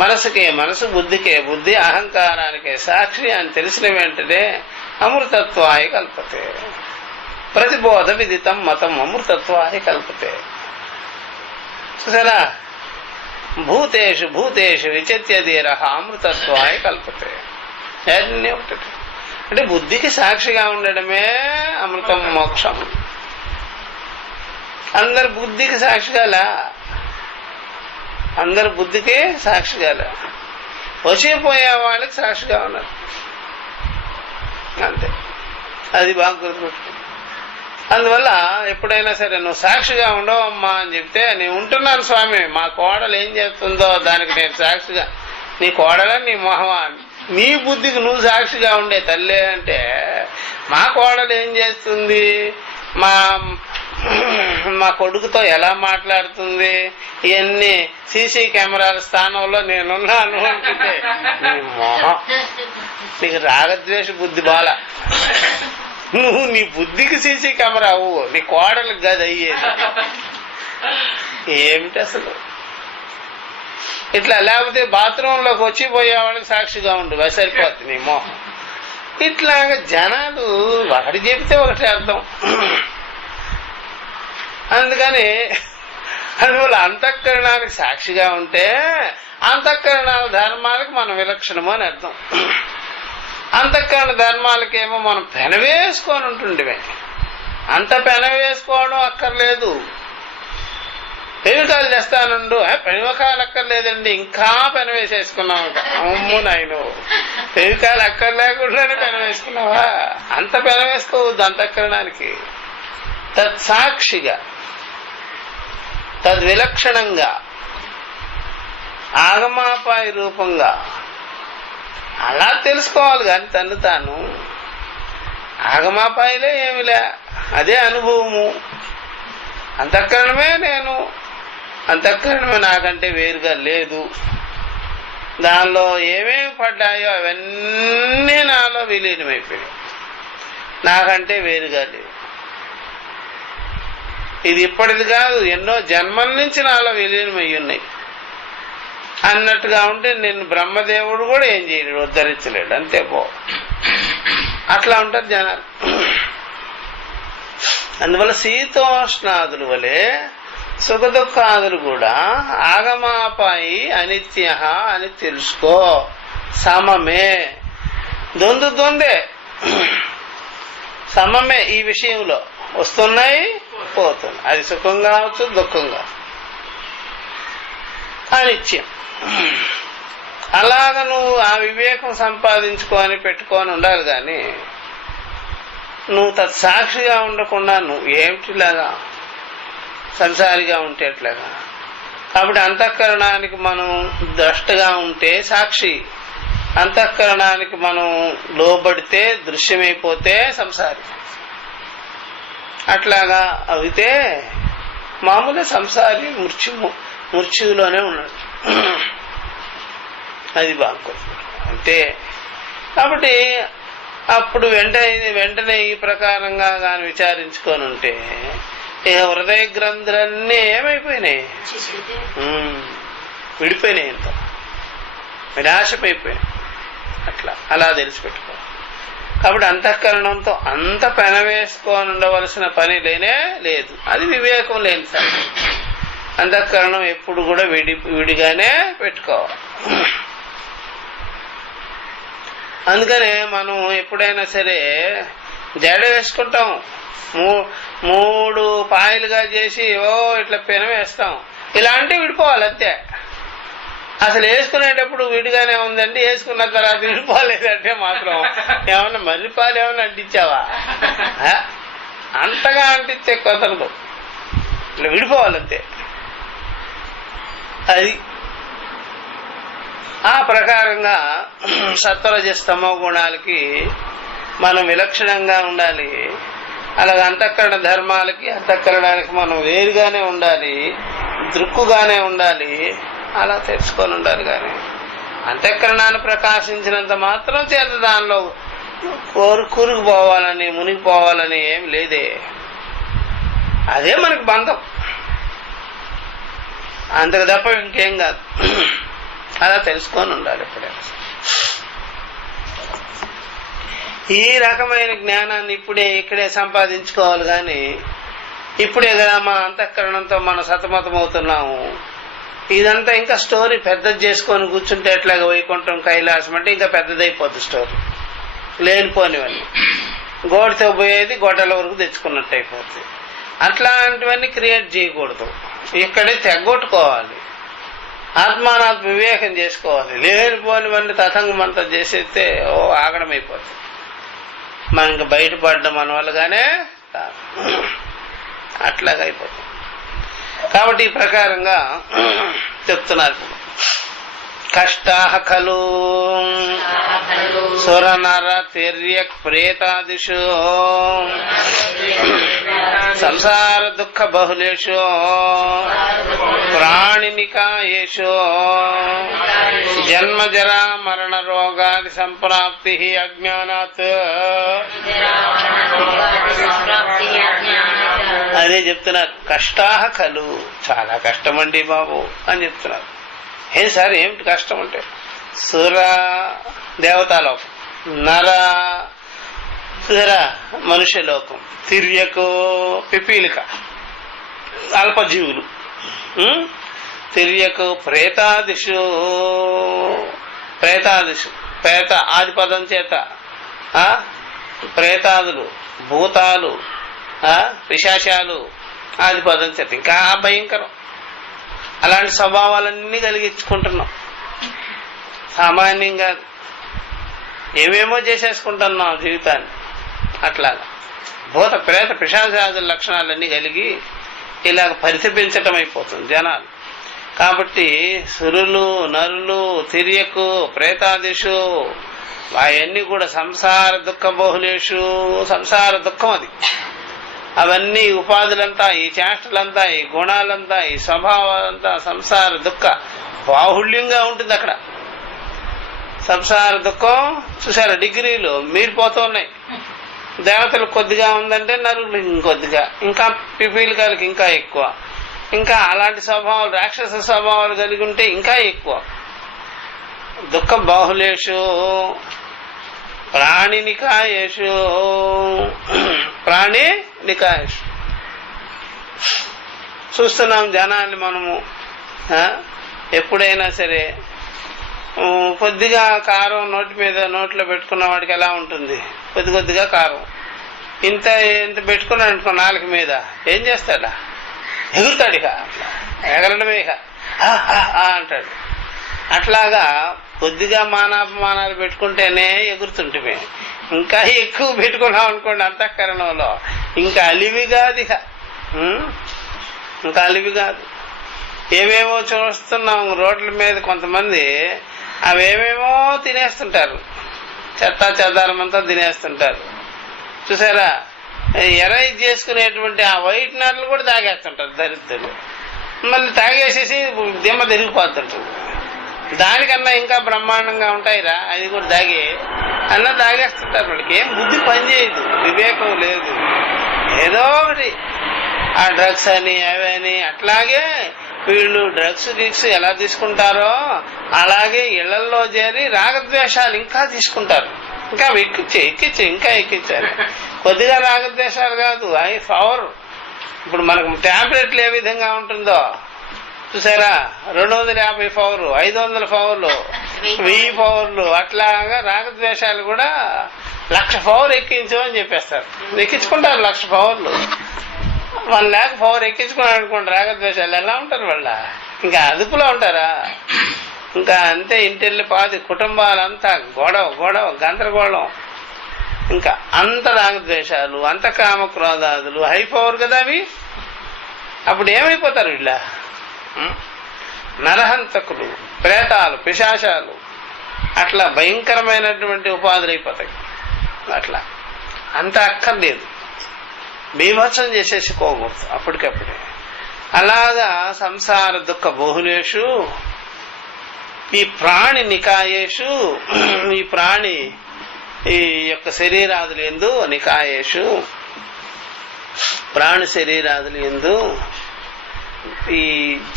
మనసుకే మనసు, బుద్ధికే బుద్ధి, అహంకారానికే సాక్షి అని తెలిసిన వెంటనే అమృతత్వాయ కల్పతే. ప్రతిబోధ విదితం మతం అమృతత్వాయ కల్పతే. చూసారా, భూతేషు భూతేషు విచిత్యధీర అమృతత్వాయ కల్పతే. అన్నీ ఒకటి. అంటే బుద్ధికి సాక్షిగా ఉండడమే అమృతం, మోక్షం. అందరు బుద్ధికి సాక్షిగాలా, అందరు బుద్ధికి సాక్షిగాలా, వచ్చిపోయే వాళ్ళకి సాక్షిగా ఉన్నారు అంతే. అది బాగా గుర్తుపెట్టుకో. అందువల్ల ఎప్పుడైనా సరే నువ్వు సాక్షిగా ఉండవమ్మా అని చెప్తే, నేను ఉంటున్నాను స్వామి, మా కోడలు ఏం చేస్తుందో దానికి నేను సాక్షిగా, నీ కోడలా నీ మొహమా, నీ బుద్ధికి నువ్వు సాక్షిగా ఉండే తల్లి అంటే, మా కోడలు ఏం చేస్తుంది, మా కొడుకుతో ఎలా మాట్లాడుతుంది, ఇవన్నీ సీసీ కెమెరాల స్థానంలో నేనున్నాను అంటే నీకు రాగద్వేష బుద్ధి బాల. నువ్వు నీ బుద్ధికి సీసీ కెమెరా అవ్వు, నీ కోడలకు గది అయ్యేది ఏమిటి అసలు. ఇట్లా లేకపోతే బాత్రూంలోకి వచ్చిపోయేవాళ్ళకి సాక్షిగా ఉండు, సరిపోద్ది నీ మోహం. ఇట్లాగా జనాలు ఒకటి చెబితే ఒకటి అర్థం. అందువల్ల అంతఃకరణానికి సాక్షిగా ఉంటే అంతఃకరణాల ధర్మాలకు మనం విలక్షణము అని అర్థం. అంతఃకరణ ధర్మాలకేమో మనం పెనవేసుకొని ఉంటుండేవే. అంత పెనవేసుకోవడం అక్కర్లేదు. పెనుకాలు చేస్తానుండు, పెనుకాలు అక్కర్లేదండి, ఇంకా పెనవేసేసుకున్నావు. అమ్ము నాయను, పెనుకాలు అక్కర్లేకుండానే పెనవేసుకున్నావా? అంత పెనవేసుకోవద్దు అంతఃకరణానికి. తత్సాక్షిగా, తద్విలక్షణంగా, ఆగమాపాయ రూపంగా అలా తెలుసుకోవాలి. కానీ తను తాను ఆగమాపాయలే ఏమిలే, అదే అనుభవము. అంతఃకరణమే నేను, అంతఃకరణమే నాకంటే వేరుగా లేదు. దానిలో ఏమేమి పడ్డాయో అవన్నీ నాలో విలీనమైపోయాయి, నాకంటే వేరుగా లేదు. ఇది ఇప్పటిది కాదు, ఎన్నో జన్మల నుంచి నాలో విలీనమై ఉన్నాయి అన్నట్టుగా ఉంటే నిన్ను బ్రహ్మదేవుడు కూడా ఏం చేయలేడు, ఉద్ధరించలేడు. అంతే పో. అట్లా ఉంటారు జనాలు. అందువల్ల శీతోష్ణాదుల వలె సుఖ దుఃఖాదులు కూడా ఆగమాపాయి అనిత్య అని తెలుసుకో. సమమే, ద్వందే, సమమే ఈ విషయంలో. వస్తున్నాయి, పోతున్నాయి. అది సుఖంగా కావచ్చు, దుఃఖంగా, అనిత్యం. అలాగ నువ్వు ఆ వివేకం సంపాదించుకొని పెట్టుకొని ఉండాలి. కానీ నువ్వు తత్సాక్షిగా ఉండకుండా నువ్వు ఏమిటిలాగా సంసారిగా ఉంటే ఎట్లాగా? కాబట్టి అంతఃకరణానికి మనం ద్రష్టగా ఉంటే సాక్షి, అంతఃకరణానికి మనం లోబడితే దృశ్యమైపోతే సంసారి. అట్లాగా అయితే మామూలు సంసారి మృత్యువులోనే ఉన్నాడు. అది బాగా అంతే. కాబట్టి అప్పుడు వెంటనే ఈ ప్రకారంగా కానీ విచారించుకొని ఉంటే హృదయ గ్రంథులన్నీ ఏమైపోయినాయి? విడిపోయినాయి, ఎంతో నిరాశమైపోయినాయి. అలా తెలిసిపెట్టుకో. కాబట్టి అంతఃకరణంతో అంత పెనవేసుకొని ఉండవలసిన పని లేనే లేదు. అది వివేకం లేని సార్. అంతఃకరణం ఎప్పుడు కూడా విడిగానే పెట్టుకోవాలి. అందుకనే మనం ఎప్పుడైనా సరే జడ వేసుకుంటాం, 3 పాయలుగా చేసి ఇట్లా పెన వేస్తాం. ఇలాంటి విడిపోవాలి అంతే. అసలు వేసుకునేటప్పుడు విడిగానే ఉందండి, వేసుకున్న తర్వాత విడిపోలేదంటే మాత్రం ఏమన్నా మర్రిపాలు ఏమన్నా అంటించావా? అంతగా అంటించే కుదరదు. ఇట్లా విడిపోవాలంతే. అది ఆ ప్రకారంగా సత్వరజస్తమో గుణాలకి మనం విలక్షణంగా ఉండాలి. అలాగే అంతఃకరణ ధర్మాలకి అంతఃకరణానికి మనం వేరుగానే ఉండాలి, దృక్కుగానే ఉండాలి. అలా తెలుసుకొని ఉండాలి. కానీ అంతఃకరణాన్ని ప్రకాశించినంత మాత్రం చేత దానిలో కూరుకుపోవాలని మునిగిపోవాలని ఏం లేదే. అదే మనకు బంధం, అంతకు తప్ప ఇంకేం కాదు. అలా తెలుసుకొని ఉండాలి ఎప్పుడైనా. ఈ రకమైన జ్ఞానాన్ని ఇక్కడే సంపాదించుకోవాలి. కానీ ఇప్పుడే కదా మన అంతఃకరణంతో మనం సతమతమవుతున్నాము. ఇదంతా ఇంకా స్టోరీ పెద్దది చేసుకొని కూర్చుంటే ఎట్లాగా వైకుంఠం కైలాసం అంటే ఇంకా పెద్దదైపోద్ది స్టోరీ. లేనిపోనివన్నీ గోడతో పోయేది గొడ్డల వరకు తెచ్చుకున్నట్టు అయిపోతుంది. అట్లాంటివన్నీ క్రియేట్ చేయకూడదు. ఇక్కడే తెగొట్టుకోవాలి, ఆత్మానాత్మ వివేకం చేసుకోవాలి. లేనిపోనివన్నీ తతంగమంతా చేసేస్తే ఆగడమైపోతుంది. మనకి బయటపడడం మన వల్లగానే అట్లాగా అయిపోతుంది. కాబట్టి ఈ ప్రకారంగా చెప్తున్నారు. కష్టా ఖలు సురనర తిర్యక్ ప్రేతాదిషు సంసార దుఃఖ బహుళేషు ప్రాణినికాయేషు జన్మ జరా మరణ రోగాది సంప్రాప్తి అజ్ఞానాత్. అదే చెప్తున్నారు. కష్టా ఖలు, చాలా కష్టమండి బాబు అని చెప్తున్నారు. ఏం సార్ ఏమిటి కష్టం అంటే, సుర దేవతాలోకం, నర సుర మనుష్యలోకం, తిర్యకు పిపీలిక అల్పజీవులు, తిర్యకు ప్రేతాదిషు ప్రేత ఆదిపదం చేత ప్రేతాదులు, భూతాలు, పిశాచాలు ఆదిపదం చేత ఇంకా భయంకరం. అలాంటి స్వభావాలన్నీ కలిగించుకుంటున్నాం. సామాన్యంగా ఏమేమో చేసేసుకుంటున్నాం జీవితాన్ని. అట్లాగా భూత ప్రేత పిశాచాదుల లక్షణాలన్నీ కలిగి ఇలాగ పరితపించటం అయిపోతుంది జనాలు. కాబట్టి సురులు, నరులు, తిరియకు, ప్రేతాదిషు అవన్నీ కూడా సంసార దుఃఖ బహుళేషు, సంసార దుఃఖం అది. అవన్నీ ఉపాధులంతా, ఈ చేష్టలంతా, ఈ గుణాలంతా, ఈ స్వభావాలంతా సంసార దుఃఖ బాహుళ్యంగా ఉంటుంది. అక్కడ సంసార దుఃఖం చూసారా డిగ్రీలు మీరిపోతూ ఉన్నాయి. దేవతలు కొద్దిగా ఉందంటే నరులు ఇంకొద్దిగా, ఇంకా పిపీలికలకి ఇంకా ఎక్కువ, ఇంకా అలాంటి స్వభావాలు రాక్షస స్వభావాలు కలిగి ఉంటే ఇంకా ఎక్కువ. దుఃఖ బాహుళేషు ప్రాణి నికాయేషు, ప్రాణి నికాయేషు. చూస్తున్నాం జనాన్ని మనము. ఎప్పుడైనా సరే కొద్దిగా కారం నోట్లో పెట్టుకున్న వాడికి ఎలా ఉంటుంది? కొద్దిగా కారం ఇంత పెట్టుకున్నాడు అనుకో నాలుక మీద, ఏం చేస్తాడా? ఎగురుతాడు. ఇక ఎగరడమే, ఇక అంటాడు. అట్లాగా కొద్దిగా మానాపమానాలు పెట్టుకుంటేనే ఎగురుతుంటే, ఇంకా ఎక్కువ పెట్టుకున్నాం అనుకోండి అంతఃకరణంలో, ఇంకా అలివి కాదు. ఇక ఇంకా అలివి కాదు. ఏవేమో చూస్తున్నాం రోడ్ల మీద కొంతమంది, అవేమేమో తినేస్తుంటారు, చెత్త చెదారమంతా తినేస్తుంటారు. చూసారా? ఎరైజ్ చేసుకునేటువంటి ఆ వైట్నర్లు కూడా తాగేస్తుంటారు దరిద్రులు. మళ్ళీ తాగేసేసి దిమ్మ తిరిగిపోతుంటుంది. దానికన్నా ఇంకా బ్రహ్మాండంగా ఉంటాయిరా అది కూడా తాగి అలా తాగేస్తుంటారు. వాళ్ళకి ఏం బుద్ధి పనిచేయదు, వివేకం లేదు. ఏదో ఒకటి ఆ డ్రగ్స్ అని అవని. అట్లాగే వీళ్ళు డ్రగ్స్ ఎలా తీసుకుంటారో అలాగే ఇళ్లలో చేరి రాగద్వేషాలు ఇంకా తీసుకుంటారు. ఇంకా ఎక్కించి ఇంకా ఎక్కించారు. కొద్దిగా రాగద్వేషాలు కాదు, అవి పవర్. ఇప్పుడు మనకు ట్యాబ్లెట్లు ఏ విధంగా ఉంటుందో చూసారా? 250 పవర్లు, 500 పవర్లు, 1000 పవర్లు, అట్లాగా రాగద్వేషాలు కూడా 1,00,000 పవర్ ఎక్కించు అని చెప్పేస్తారు. ఎక్కించుకుంటారు 1,00,000 పవర్లు. 1,00,000 పవర్ ఎక్కించుకున్నాడు అనుకోండి, రాగద్వేషాలు ఎలా ఉంటారు వాళ్ళ? ఇంకా అదుపులో ఉంటారా? ఇంకా అంతే. ఇంటిల్లి పాది కుటుంబాలంతా గొడవ గందరగోళం. ఇంకా అంత రాగద్వేషాలు, అంత కామక్రోధాదులు, హై పవర్ కదా అవి. అప్పుడు ఏమైపోతారు వీళ్ళ? నరహంతకులు, ప్రేతాలు, పిశాచాలు, అట్లా భయంకరమైనటువంటి ఉపాధులు అయిపోతాయి. అట్లా అంత అక్కర్లేదు, బీభత్సం చేసేసుకోకూడదు అప్పటికప్పుడే. అలాగా సంసార దుఃఖ బహుళేషు, ఈ ప్రాణి నికాయేషు, ఈ ప్రాణి ఈ యొక్క శరీరాదులు ఎందు, నికాయేషు ప్రాణి శరీరాదులు ఎందు ఈ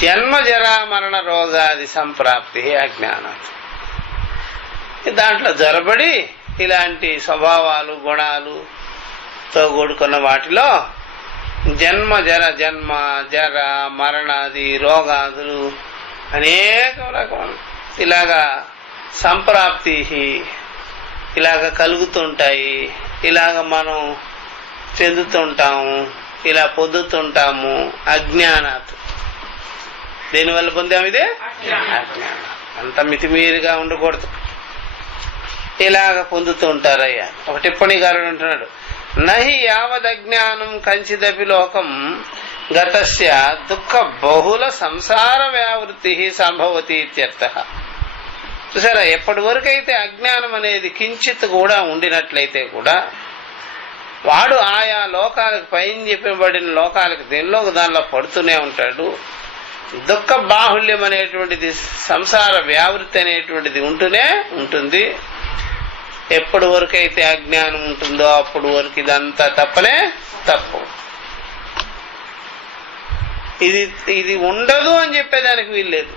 జన్మ జరా మరణ రోగాది సంప్రాప్తి అజ్ఞానం. దాంట్లో జరబడి ఇలాంటి స్వభావాలు గుణాలుతో కూడుకున్న వాటిలో జన్మ జర మరణాది రోగాదులు అనేక రకములు ఇలాగా సంప్రాప్తి ఇలాగ కలుగుతుంటాయి. ఇలాగ మనం చెందుతుంటాము, ఇలా పొందుతుంటాము. అజ్ఞానాత్. దేనివల్ల పొందాము? ఇదే అజ్ఞానం. అంత మితిమీరిగా ఉండకూడదు. ఇలాగ పొందుతూ ఉంటారయ్యా. ఒక టిప్పణికారుడు అంటున్నాడు, నహి యావదజ్ఞానం కంచిదపి లోకం గతస్య దుఃఖ బహుళ సంసార వ్యావృత్తి సంభవతి ఇత్యర్థః. చూసారా? ఎప్పటి వరకైతే అజ్ఞానం అనేది కించిత్ కూడా ఉండినట్లయితే కూడా వాడు ఆయా లోకాలకు పైన చెప్పబడిన లోకాలకు దానిలో పడుతూనే ఉంటాడు. దుఃఖ బాహుళ్యం అనేటువంటిది, సంసార వ్యావృత్తి అనేటువంటిది ఉంటూనే ఉంటుంది. ఎప్పటి వరకు అయితే అజ్ఞానం ఉంటుందో అప్పుడు వరకు ఇదంతా తప్పనే తప్పు. ఇది ఉండదు అని చెప్పేదానికి వీల్లేదు,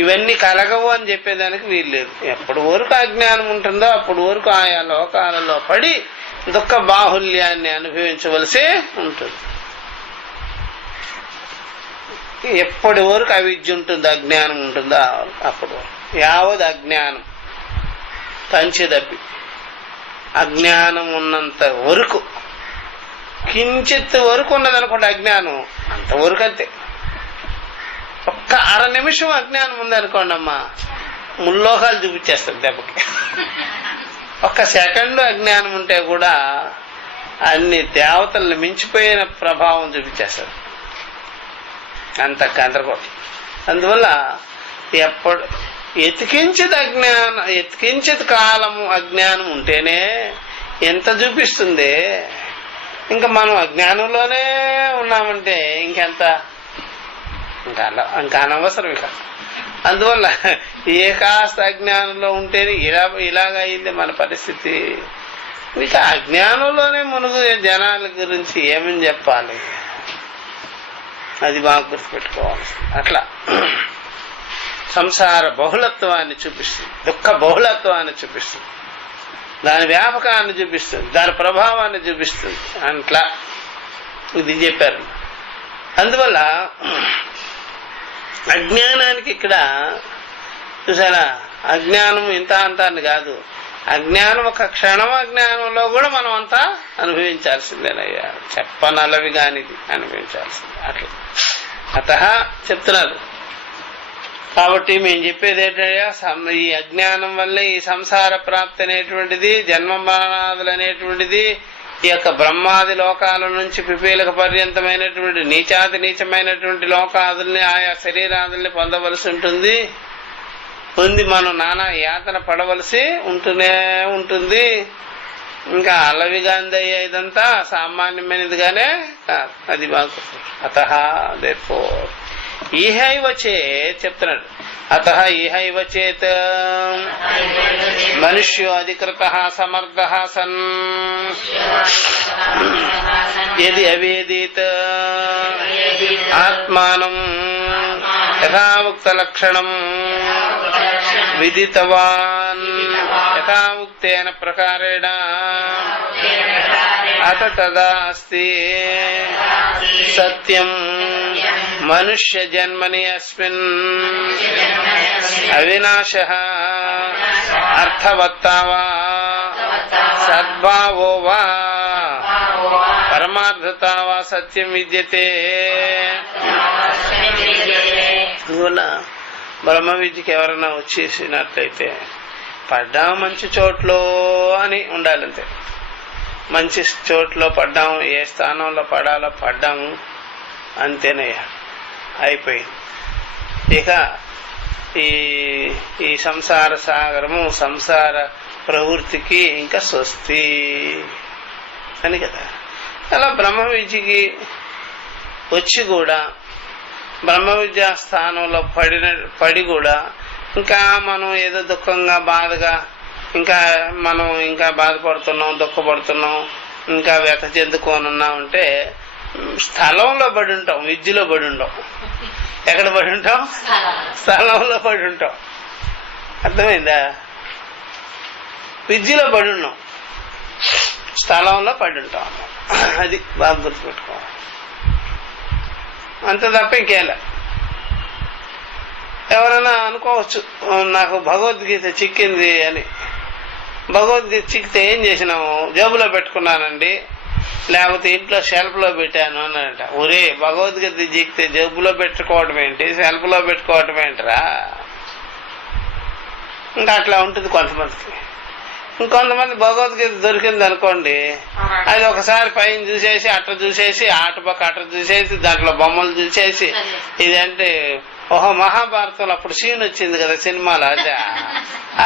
ఇవన్నీ కలగవు అని చెప్పేదానికి వీల్లేదు. ఎప్పటి వరకు అజ్ఞానం ఉంటుందో అప్పటి వరకు ఆయా లోకాలలో పడి దుఃఖ బాహుల్యాన్ని అనుభవించవలసి ఉంటుంది. ఎప్పటి వరకు అవిద్య ఉంటుందో, అజ్ఞానం ఉంటుందో అప్పటి వరకు. యావద్ అజ్ఞానం కంచిదపి, అజ్ఞానం ఉన్నంత వరకు, కించిత్ వరకు ఉన్నదనుకోండి అజ్ఞానం, అంతవరకు అంతే. ఒక్క అర నిమిషం అజ్ఞానం ఉందనుకోండి అమ్మా, ముల్లోకాలు చూపించేస్తుంది దెబ్బకి. ఒక్క సెకండ్ అజ్ఞానం ఉంటే కూడా అన్ని దేవతలను మించిపోయిన ప్రభావం చూపించేస్తుంది. అంత గందరగోళం. అందువల్ల ఎతికించిత్ కాలము అజ్ఞానం ఉంటేనే ఎంత చూపిస్తుంది. ఇంకా మనం అజ్ఞానంలోనే ఉన్నామంటే ఇంకెంత, ఇంకా అనవసరం ఇక. అందువల్ల ఏ కాస్త అజ్ఞానంలో ఉంటేనే ఇలాగైంది మన పరిస్థితి. ఇక అజ్ఞానంలోనే మునుగు జనాల గురించి ఏమని చెప్పాలి, అది బాగా గుర్తుపెట్టుకోవాలి. అట్లా సంసార బహుళత్వాన్ని చూపిస్తుంది, దుఃఖ బహుళత్వాన్ని చూపిస్తుంది. దాని వ్యాపకాన్ని చూపిస్తుంది, దాని ప్రభావాన్ని చూపిస్తుంది. అట్లా ఇది చెప్పారు. అందువల్ల అజ్ఞానానికి ఇక్కడ చూసారా, అజ్ఞానం ఇంత అంత అని కాదు, అజ్ఞానం ఒక క్షణం అజ్ఞానంలో కూడా మనం అంతా అనుభవించాల్సిందేనయ్యా, చెప్పనలవి కానిది అనుభవించాల్సిందే. అట్లా అత చెప్తున్నారు. కాబట్టి మేము చెప్పేది ఏంటయ్యా, ఈ అజ్ఞానం వల్లే ఈ సంసార ప్రాప్తి అనేటువంటిది, జన్మ మరణాదులు అనేటువంటిది, ఈ యొక్క బ్రహ్మాది లోకాల నుంచి పిపీలక పర్యంతమైనటువంటి నీచాతి నీచమైనటువంటి లోకాదుల్ని, ఆయా శరీరాదుల్ని పొందవలసి ఉంటుంది. పొంది మనం నానా యాతన పడవలసి ఉంటూనే ఉంటుంది. ఇంకా అలవిగాందయ్యా ఇదంతా సామాన్యమైనదిగానే కాదు. అది మాకు అత దేర్ఫోర్ ఈహైవ చేత్ చెప్తున్నాడు. అత ఈహైవ చేత్ మనుష్యో అధికృత సమర్థ సన్ యది అవేదీత్ ఆత్మానం యథాముక్త లక్షణం విదితవాన్ యథాముక్తేన ప్రకారేణ అత తదా అస్తి సత్యం మనుష్య జన్మని అస్మిన్ అవినాశః అర్థవత్తా వా సద్భావో వా పరమార్థతా వా సత్యం విద్యతే. అందువల్ల బ్రహ్మ విద్యకి ఎవరైనా వచ్చేసినట్లయితే పడ్డాము మంచి చోట్లో అని ఉండాలంతే. మంచి చోట్లో పడ్డాము, ఏ స్థానంలో పడాలో పడ్డాము, అంతేనయ్యా, అయిపోయింది. ఇక ఈ సంసార సాగరము, సంసార ప్రవృత్తికి ఇంకా స్వస్తి అని కదా. అలా బ్రహ్మ విద్యకి వచ్చి కూడా బ్రహ్మ విద్యా స్థానంలో పడి కూడా ఇంకా మనం ఏదో దుఃఖంగా బాధగా ఇంకా మనం ఇంకా బాధపడుతున్నాం, దుఃఖపడుతున్నాం, ఇంకా వ్యత చెందుకోనున్నాం అంటే స్థలంలో పడి ఉంటాం, విద్యలో పడి ఉంటాం. ఎక్కడ పడి ఉంటాం? స్థలంలో పడి ఉంటాం. అర్థమైందా? విద్యలో పడి ఉన్నాం, స్థలంలో పడి ఉంటాం. అది బాగా గుర్తుపెట్టుకోవాలి. అంత తప్ప ఇంకేలా. ఎవరైనా అనుకోవచ్చు నాకు భగవద్గీత చిక్కింది అని. భగవద్గీత చిక్కితే ఏం చేసినాము? జేబులో పెట్టుకున్నానండి, లేకపోతే ఇంట్లో షెల్ఫ్ లో పెట్టాను అని అంట. ఒరే, భగవద్గీత చిక్కితే జేబులో పెట్టుకోవడం ఏంటి, షెల్ఫ్ లో పెట్టుకోవడం ఏంటరా? ఇంకా అట్లా ఉంటుంది కొంతమందికి. ఇంకొంతమంది భగవద్గీత దొరికింది అనుకోండి, అది ఒకసారి పైన చూసేసి అట్ట చూసేసి ఆట పక్క అట్ట చూసేసి దాంట్లో బొమ్మలు చూసేసి ఇదంటే ఓహో మహాభారతంలో అప్పుడు సీన్ వచ్చింది కదా సినిమాలో అదే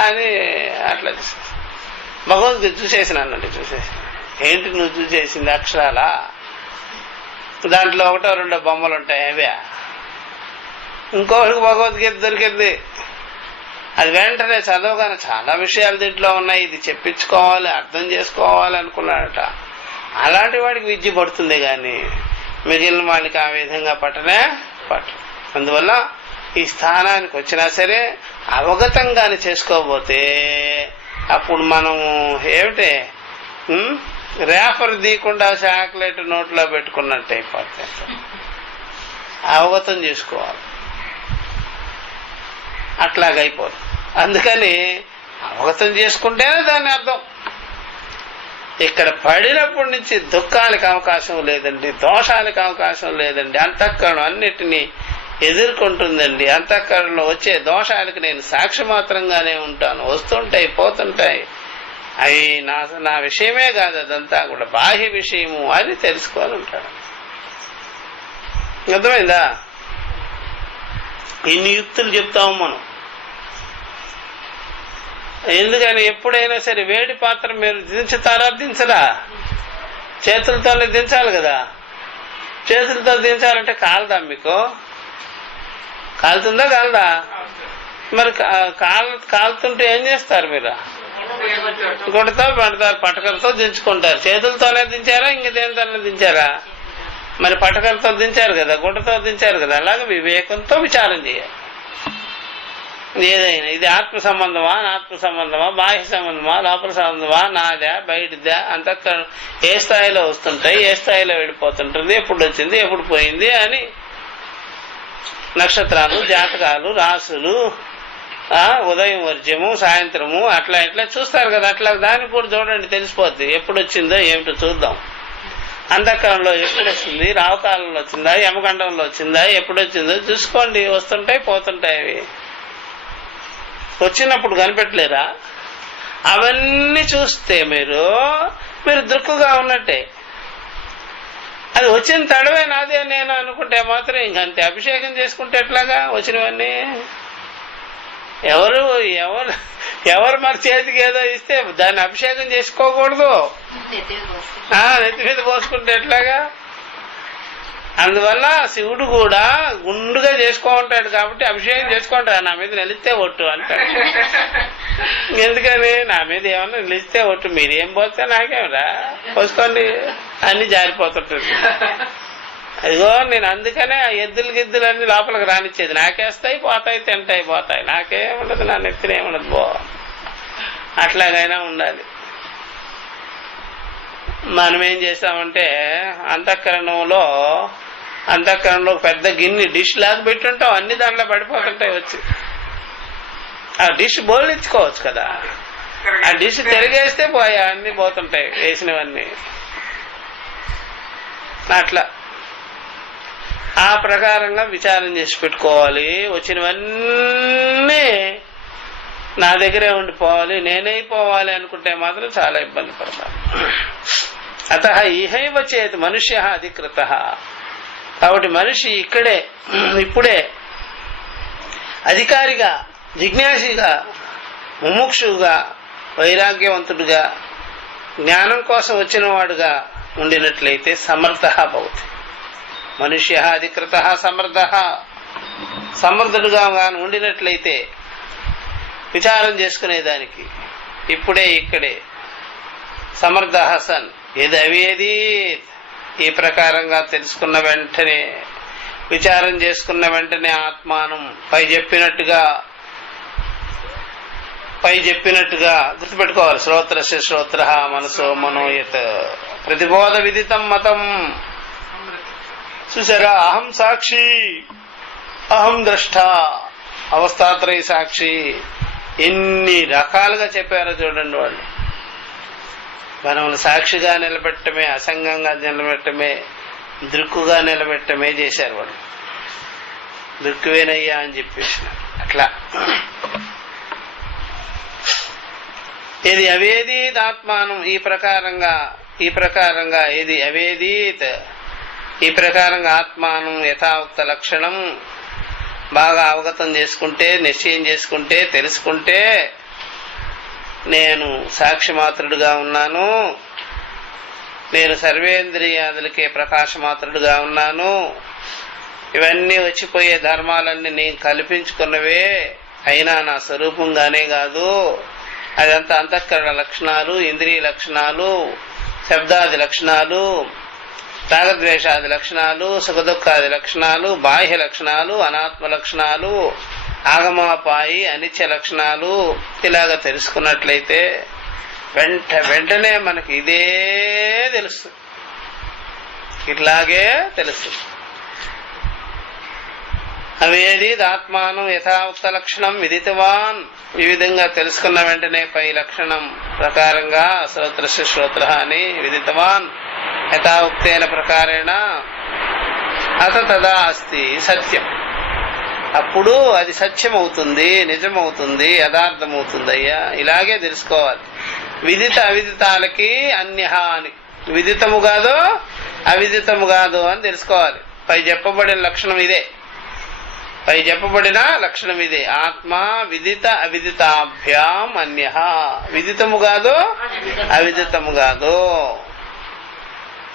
అని అట్లా భగవద్గీత చూసేసినానండి. చూసేసి ఏంటి నువ్వు చూసేసింది? అక్షరాలా? దాంట్లో ఒకటో రెండో బొమ్మలు ఉంటాయి, అవే. ఇంకొకరికి భగవద్గీత దొరికింది, అది వెంటనే చదవగానే చాలా విషయాలు దీంట్లో ఉన్నాయి, ఇది చెప్పించుకోవాలి, అర్థం చేసుకోవాలి అనుకున్నాడట. అలాంటి వాడికి విద్య పడుతుంది, కానీ మిగిలిన వాడికి ఆ విధంగా పట్టనే పట్టు. అందువల్ల ఈ స్థానానికి వచ్చినా సరే అవగతంగానే చేసుకోబోతే అప్పుడు మనము ఏమిటే రేఫర్ తీయకుండా చాక్లెట్ నోట్లో పెట్టుకున్నట్టు అయిపోతుంది. అవగతం చేసుకోవాలి, అట్లాగైపోదు. అందుకని అవగతం చేసుకుంటేనే దాని అర్థం. ఇక్కడ పడినప్పటి నుంచి దుఃఖానికి అవకాశం లేదండి, దోషాలకు అవకాశం లేదండి. అంతఃకరణం అన్నిటినీ ఎదుర్కొంటుందండి. అంతఃకరణలో వచ్చే దోషాలకు నేను సాక్షి మాత్రంగానే ఉంటాను. వస్తుంటాయి, పోతుంటాయి. అవి నా విషయమే కాదు, అదంతా కూడా బాహ్య విషయము అని తెలుసుకొని ఉంటాడు. అర్థమైందా? ఇన్ని యుక్తులు చెప్తాము మనం. ఎందుకని ఎప్పుడైనా సరే వేడి పాత్ర మీరు దించుతారా? దించరా? చేతులతోనే దించాలి కదా. చేతులతో దించాలంటే కాలదా? మీకు కాలుతుందా? కాలదా? మరి కాలుతుంటే ఏం చేస్తారు మీరు? గుడ్డతో పెడతారు, పటకలతో దించుకుంటారు. చేతులతోనే దించారా? ఇంక దేనితోనే దించారా? మరి పటకలతో దించారు కదా, గుడ్డతో దించారు కదా. అలాగే వివేకంతో విచారం చేయాలి. ఏదైనా ఇది ఆత్మ సంబంధమా అనాత్మ సంబంధమా బాహ్య సంబంధమా లోపల సంబంధమా నాదా బయటదా అంతా ఏ స్థాయిలో వస్తుంటాయి ఏ స్థాయిలో వెళ్ళిపోతుంటుంది ఎప్పుడు వచ్చింది ఎప్పుడు పోయింది అని నక్షత్రాలు జాతకాలు రాసులు ఉదయం వర్జ్యము సాయంత్రము అట్లా ఇట్లా చూస్తారు కదా అట్లా దానికి కూడా చూడండి తెలిసిపోద్ది ఎప్పుడు వచ్చిందో ఏమిటో చూద్దాం అంధకారంలో ఎప్పుడు వస్తుంది రావకాలంలో వచ్చిందా యమగండంలో వచ్చిందా ఎప్పుడు వచ్చిందో చూసుకోండి వస్తుంటాయి పోతుంటాయి అవి వచ్చినప్పుడు కనిపెట్టలేరా అవన్నీ చూస్తే మీరు దృక్కుగా ఉన్నట్టే అది వచ్చిన తడవే నాదే నేను అనుకుంటే మాత్రం ఇంకంతే అభిషేకం చేసుకుంటే ఎట్లాగా వచ్చినవన్నీ ఎవరు మరి చేతికి ఏదో ఇస్తే దాన్ని అభిషేకం చేసుకోకూడదు నెత్తి మీద పోసుకుంటే ఎట్లాగా అందువల్ల శివుడు కూడా గుండుగా చేసుకోంటాడు కాబట్టి అభిషేకం చేసుకుంటాడు నా మీద నిలిస్తే ఒట్టు అంటాడు ఎందుకని నా మీద ఏమన్నా నిలిస్తే ఒట్టు మీరేం పోతే నాకేమరా పోసుకోండి అన్ని జారిపోతుంటుంది అదిగో నేను అందుకనే ఆ ఎద్దులు గిద్దులు అన్ని లోపలికి రానిచ్చేది నాకేస్తాయి పోతాయి తింటాయి పోతాయి నాకేముండదు నా నెత్తిన ఏముండదు బో అట్లాగైనా ఉండాలి మనం ఏం చేస్తామంటే అంతఃకరణంలో పెద్ద గిన్నె డిష్ లాగా పెట్టుంటాం అన్ని దాంట్లో పడిపోతుంటాయి వచ్చి ఆ డిష్ బోలించుకోవచ్చు కదా ఆ డిష్ తిరిగేస్తే పోయా అన్ని పోతుంటాయి వేసినవన్నీ అట్లా ఆ ప్రకారంగా విచారం చేసి పెట్టుకోవాలి వచ్చినవన్నీ నా దగ్గరే ఉండిపోవాలి నేనైపోవాలి అనుకుంటే మాత్రం చాలా ఇబ్బంది పడతాను అత ఇహైవ చేత్ మనుష్య అధికృత కాబట్టి మనిషి ఇప్పుడే అధికారిగా జిజ్ఞాసిగా ముముక్షుగా వైరాగ్యవంతుడుగా జ్ఞానం కోసం వచ్చిన వాడుగా ఉండినట్లయితే సమర్థ భవతి మనుష్య అధికృత సమర్థుడుగా ఉండినట్లయితే విచారం చేసుకునేదానికి ఇక్కడే సమర్థ సన్ ఏది అవేది ఈ ప్రకారంగా తెలుసుకున్న వెంటనే విచారం చేసుకున్న వెంటనే ఆత్మానం పై చెప్పినట్టుగా గుర్తుపెట్టుకోవాలి శ్రోత్రస్య శ్రోత్ర మనసో మనోయత్ ప్రతిబోధ విదితం మతం చూసారా అహం సాక్షి అహం ద్రష్ట అవస్థాత్రయ సాక్షి ఎన్ని రకాలుగా చెప్పారో చూడండి వాళ్ళు మనల్ని సాక్షిగా నిలబెట్టమే అసంగంగా నిలబెట్టమే దృక్కుగా నిలబెట్టమే చేశారు వాళ్ళు దృక్కువేనయ్యా అని చెప్పేసి అట్లా ఇది అవేదీత్ ఆత్మానం ఈ ప్రకారంగా ఇది అవేదీత్ ఈ ప్రకారంగా ఆత్మానం యథావక్త లక్షణం బాగా అవగతం చేసుకుంటే నిశ్చయం చేసుకుంటే తెలుసుకుంటే నేను సాక్షి మాత్రుడుగా ఉన్నాను నేను సర్వేంద్రియాదులకే ప్రకాశ మాత్రుడుగా ఉన్నాను ఇవన్నీ వచ్చిపోయే ధర్మాలన్నీ నేను కల్పించుకున్నవే అయినా నా స్వరూపంగానే కాదు అదంతా అంతఃకరణ లక్షణాలు ఇంద్రియ లక్షణాలు శబ్దాది లక్షణాలు రాగద్వేషాది లక్షణాలు సుఖదుఖాది లక్షణాలు బాహ్య లక్షణాలు అనాత్మ లక్షణాలు ఆగమాపాయి అనిత్య లక్షణాలు ఇలాగ తెలుసుకున్నట్లయితే వెంటనే మనకి ఇదే తెలుస్తుంది ఇట్లాగే తెలుస్తుంది అవేది ఆత్మానం యథావక్త లక్షణం విదితవాన్ ఈ విధంగా తెలుసుకున్న వెంటనే పై లక్షణం ప్రకారంగా శ్రోత్రస్య శ్రోత్ర అని విదితవాన్ యథావక్తేన ప్రకారేణ అత తదా అస్తి సత్యం అప్పుడు అది సత్యం అవుతుంది నిజమవుతుంది యథార్థమవుతుంది అయ్యా ఇలాగే తెలుసుకోవాలి విదిత అవిదితాలకి అన్యహ అని విదితము కాదు అవిదితము కాదు అని తెలుసుకోవాలి పై చెప్పబడిన లక్షణం ఇదే ఆత్మ విదిత అవిదితాభ్యాం అన్యహ విదితము కాదు అవిదితము కాదు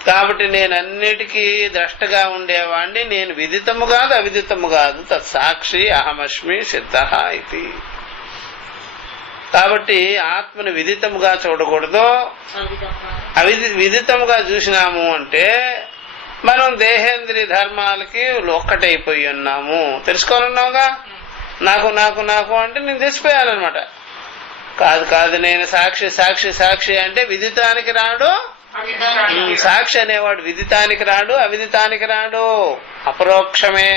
కాబట్టి నేను అన్నిటికీ ద్రష్టగా ఉండేవాడిని నేను విదితము కాదు అవిదితము కాదు తత్సాక్షి అహమస్మి సిద్ధ ఇది కాబట్టి ఆత్మను విదితముగా చూడకూడదు విదితముగా చూసినాము అంటే మనం దేహేంద్రియ ధర్మాలకి ఒక్కటైపోయి ఉన్నాము తెలుసుకోనున్నావుగా నాకు నాకు నాకు అంటే నేను తెలిసిపోయాలన్నమాట. కాదు కాదు నేను సాక్షి సాక్షి సాక్షి అంటే విదితానికి రాడు. సాక్షి అనేవాడు విదితానికి రాడు, అవిదితానికి రాడు, అపరోక్షమే.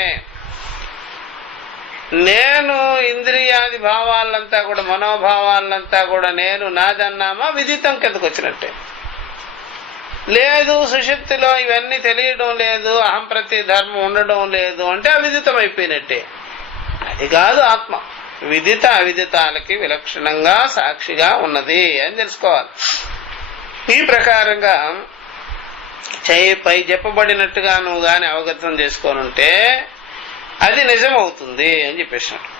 నేను ఇంద్రియాది భావాలంతా కూడా, మనోభావాలంతా కూడా నేను నాదన్నామా విదితం కిందకు వచ్చినట్టే. లేదు సుషుప్తిలో ఇవన్నీ తెలియడం లేదు, అహం ప్రతి ధర్మం ఉండడం లేదు అంటే అవిదితం అయిపోయినట్టే. అది కాదు ఆత్మ. విదిత అవిదితాలకి విలక్షణంగా సాక్షిగా ఉన్నది అని తెలుసుకోవాలి. ఈ ప్రకారంగా పై చెప్పబడినట్టుగా నువ్వు గాని అవగతం చేసుకోనుంటే అది నిజమవుతుంది అని చెప్పేసినట్టు.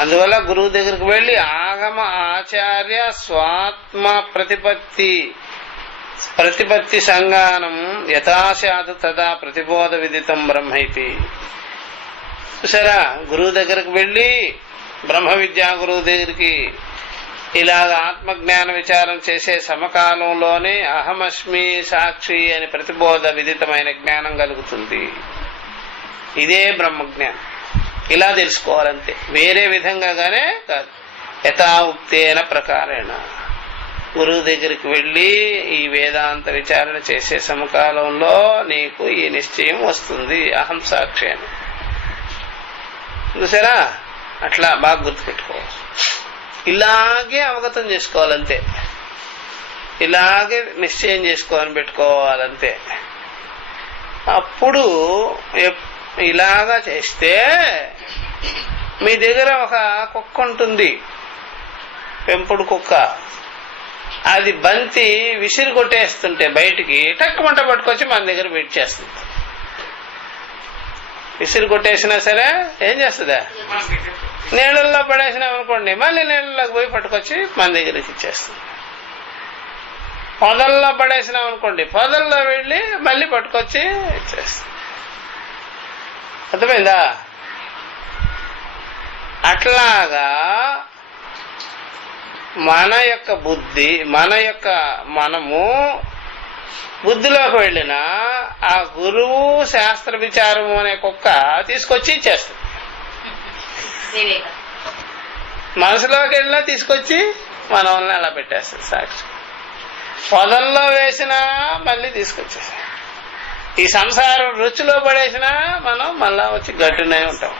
అందువల్ల గురువు దగ్గరికి వెళ్ళి ఆగమ ఆచార్య స్వాత్మ ప్రతిపత్తి సంగానం యథాశాతు తదా ప్రతిబోధ విదితం బ్రహ్మైతి. చూసారా, గురువు దగ్గరికి వెళ్ళి బ్రహ్మ విద్యా గురువు దగ్గరికి ఇలాగ ఆత్మజ్ఞాన విచారం చేసే సమకాలంలోనే అహమస్మి సాక్షి అని ప్రతిబోధ విదితమైన జ్ఞానం కలుగుతుంది. ఇదే బ్రహ్మజ్ఞానం. ఇలా తెలుసుకోవాలంతే, వేరే విధంగానే కాదు. యథా ఉక్తేన ప్రకారేణ గురువు దగ్గరికి వెళ్ళి ఈ వేదాంత విచారణ చేసే సమకాలంలో నీకు ఈ నిశ్చయం వస్తుంది, అహం సాక్షి అని. చూసారా, అట్లా బాగా గుర్తుపెట్టుకోవాలి. ఇలాగే అవగతం చేసుకోవాలంతే, ఇలాగే నిశ్చయం చేసుకోవాలని పెట్టుకోవాలంతే. అప్పుడు ఇలాగా చేస్తే మీ దగ్గర ఒక కుక్క ఉంటుంది, పెంపుడు కుక్క. అది బంతి విసిరి కొట్టేస్తుంటే బయటికి టక్కుమంట పట్టుకొచ్చి మన దగ్గర వెయిట్ చేస్తుంది. విసిరి కొట్టేసినా సరే ఏం చేస్తుందా, నీళ్ళల్లో పడేసినాం అనుకోండి మళ్ళీ నీళ్ళలోకి పోయి పట్టుకొచ్చి మన దగ్గరికి ఇచ్చేస్తుంది. పొదల్లో పడేసినాం అనుకోండి పొదల్లో వెళ్ళి మళ్ళీ పట్టుకొచ్చి ఇచ్చేస్తుంది. అర్థమైందా? అట్లాగా మన యొక్క బుద్ధి, మనము బుద్ధిలోకి వెళ్ళిన ఆ గురువు శాస్త్ర విచారము అనే కుక్క తీసుకొచ్చి ఇచ్చేస్తుంది. మనసులోకి వెళ్ళినా తీసుకొచ్చి మనల్ని అలా పెట్టేస్తుంది సాక్షి. పొదల్లో వేసినా మళ్ళీ తీసుకొచ్చేస్తాం. ఈ సంసారం రుచిలో పడేసినా మనం మళ్ళా వచ్చి గట్టునే ఉంటాం.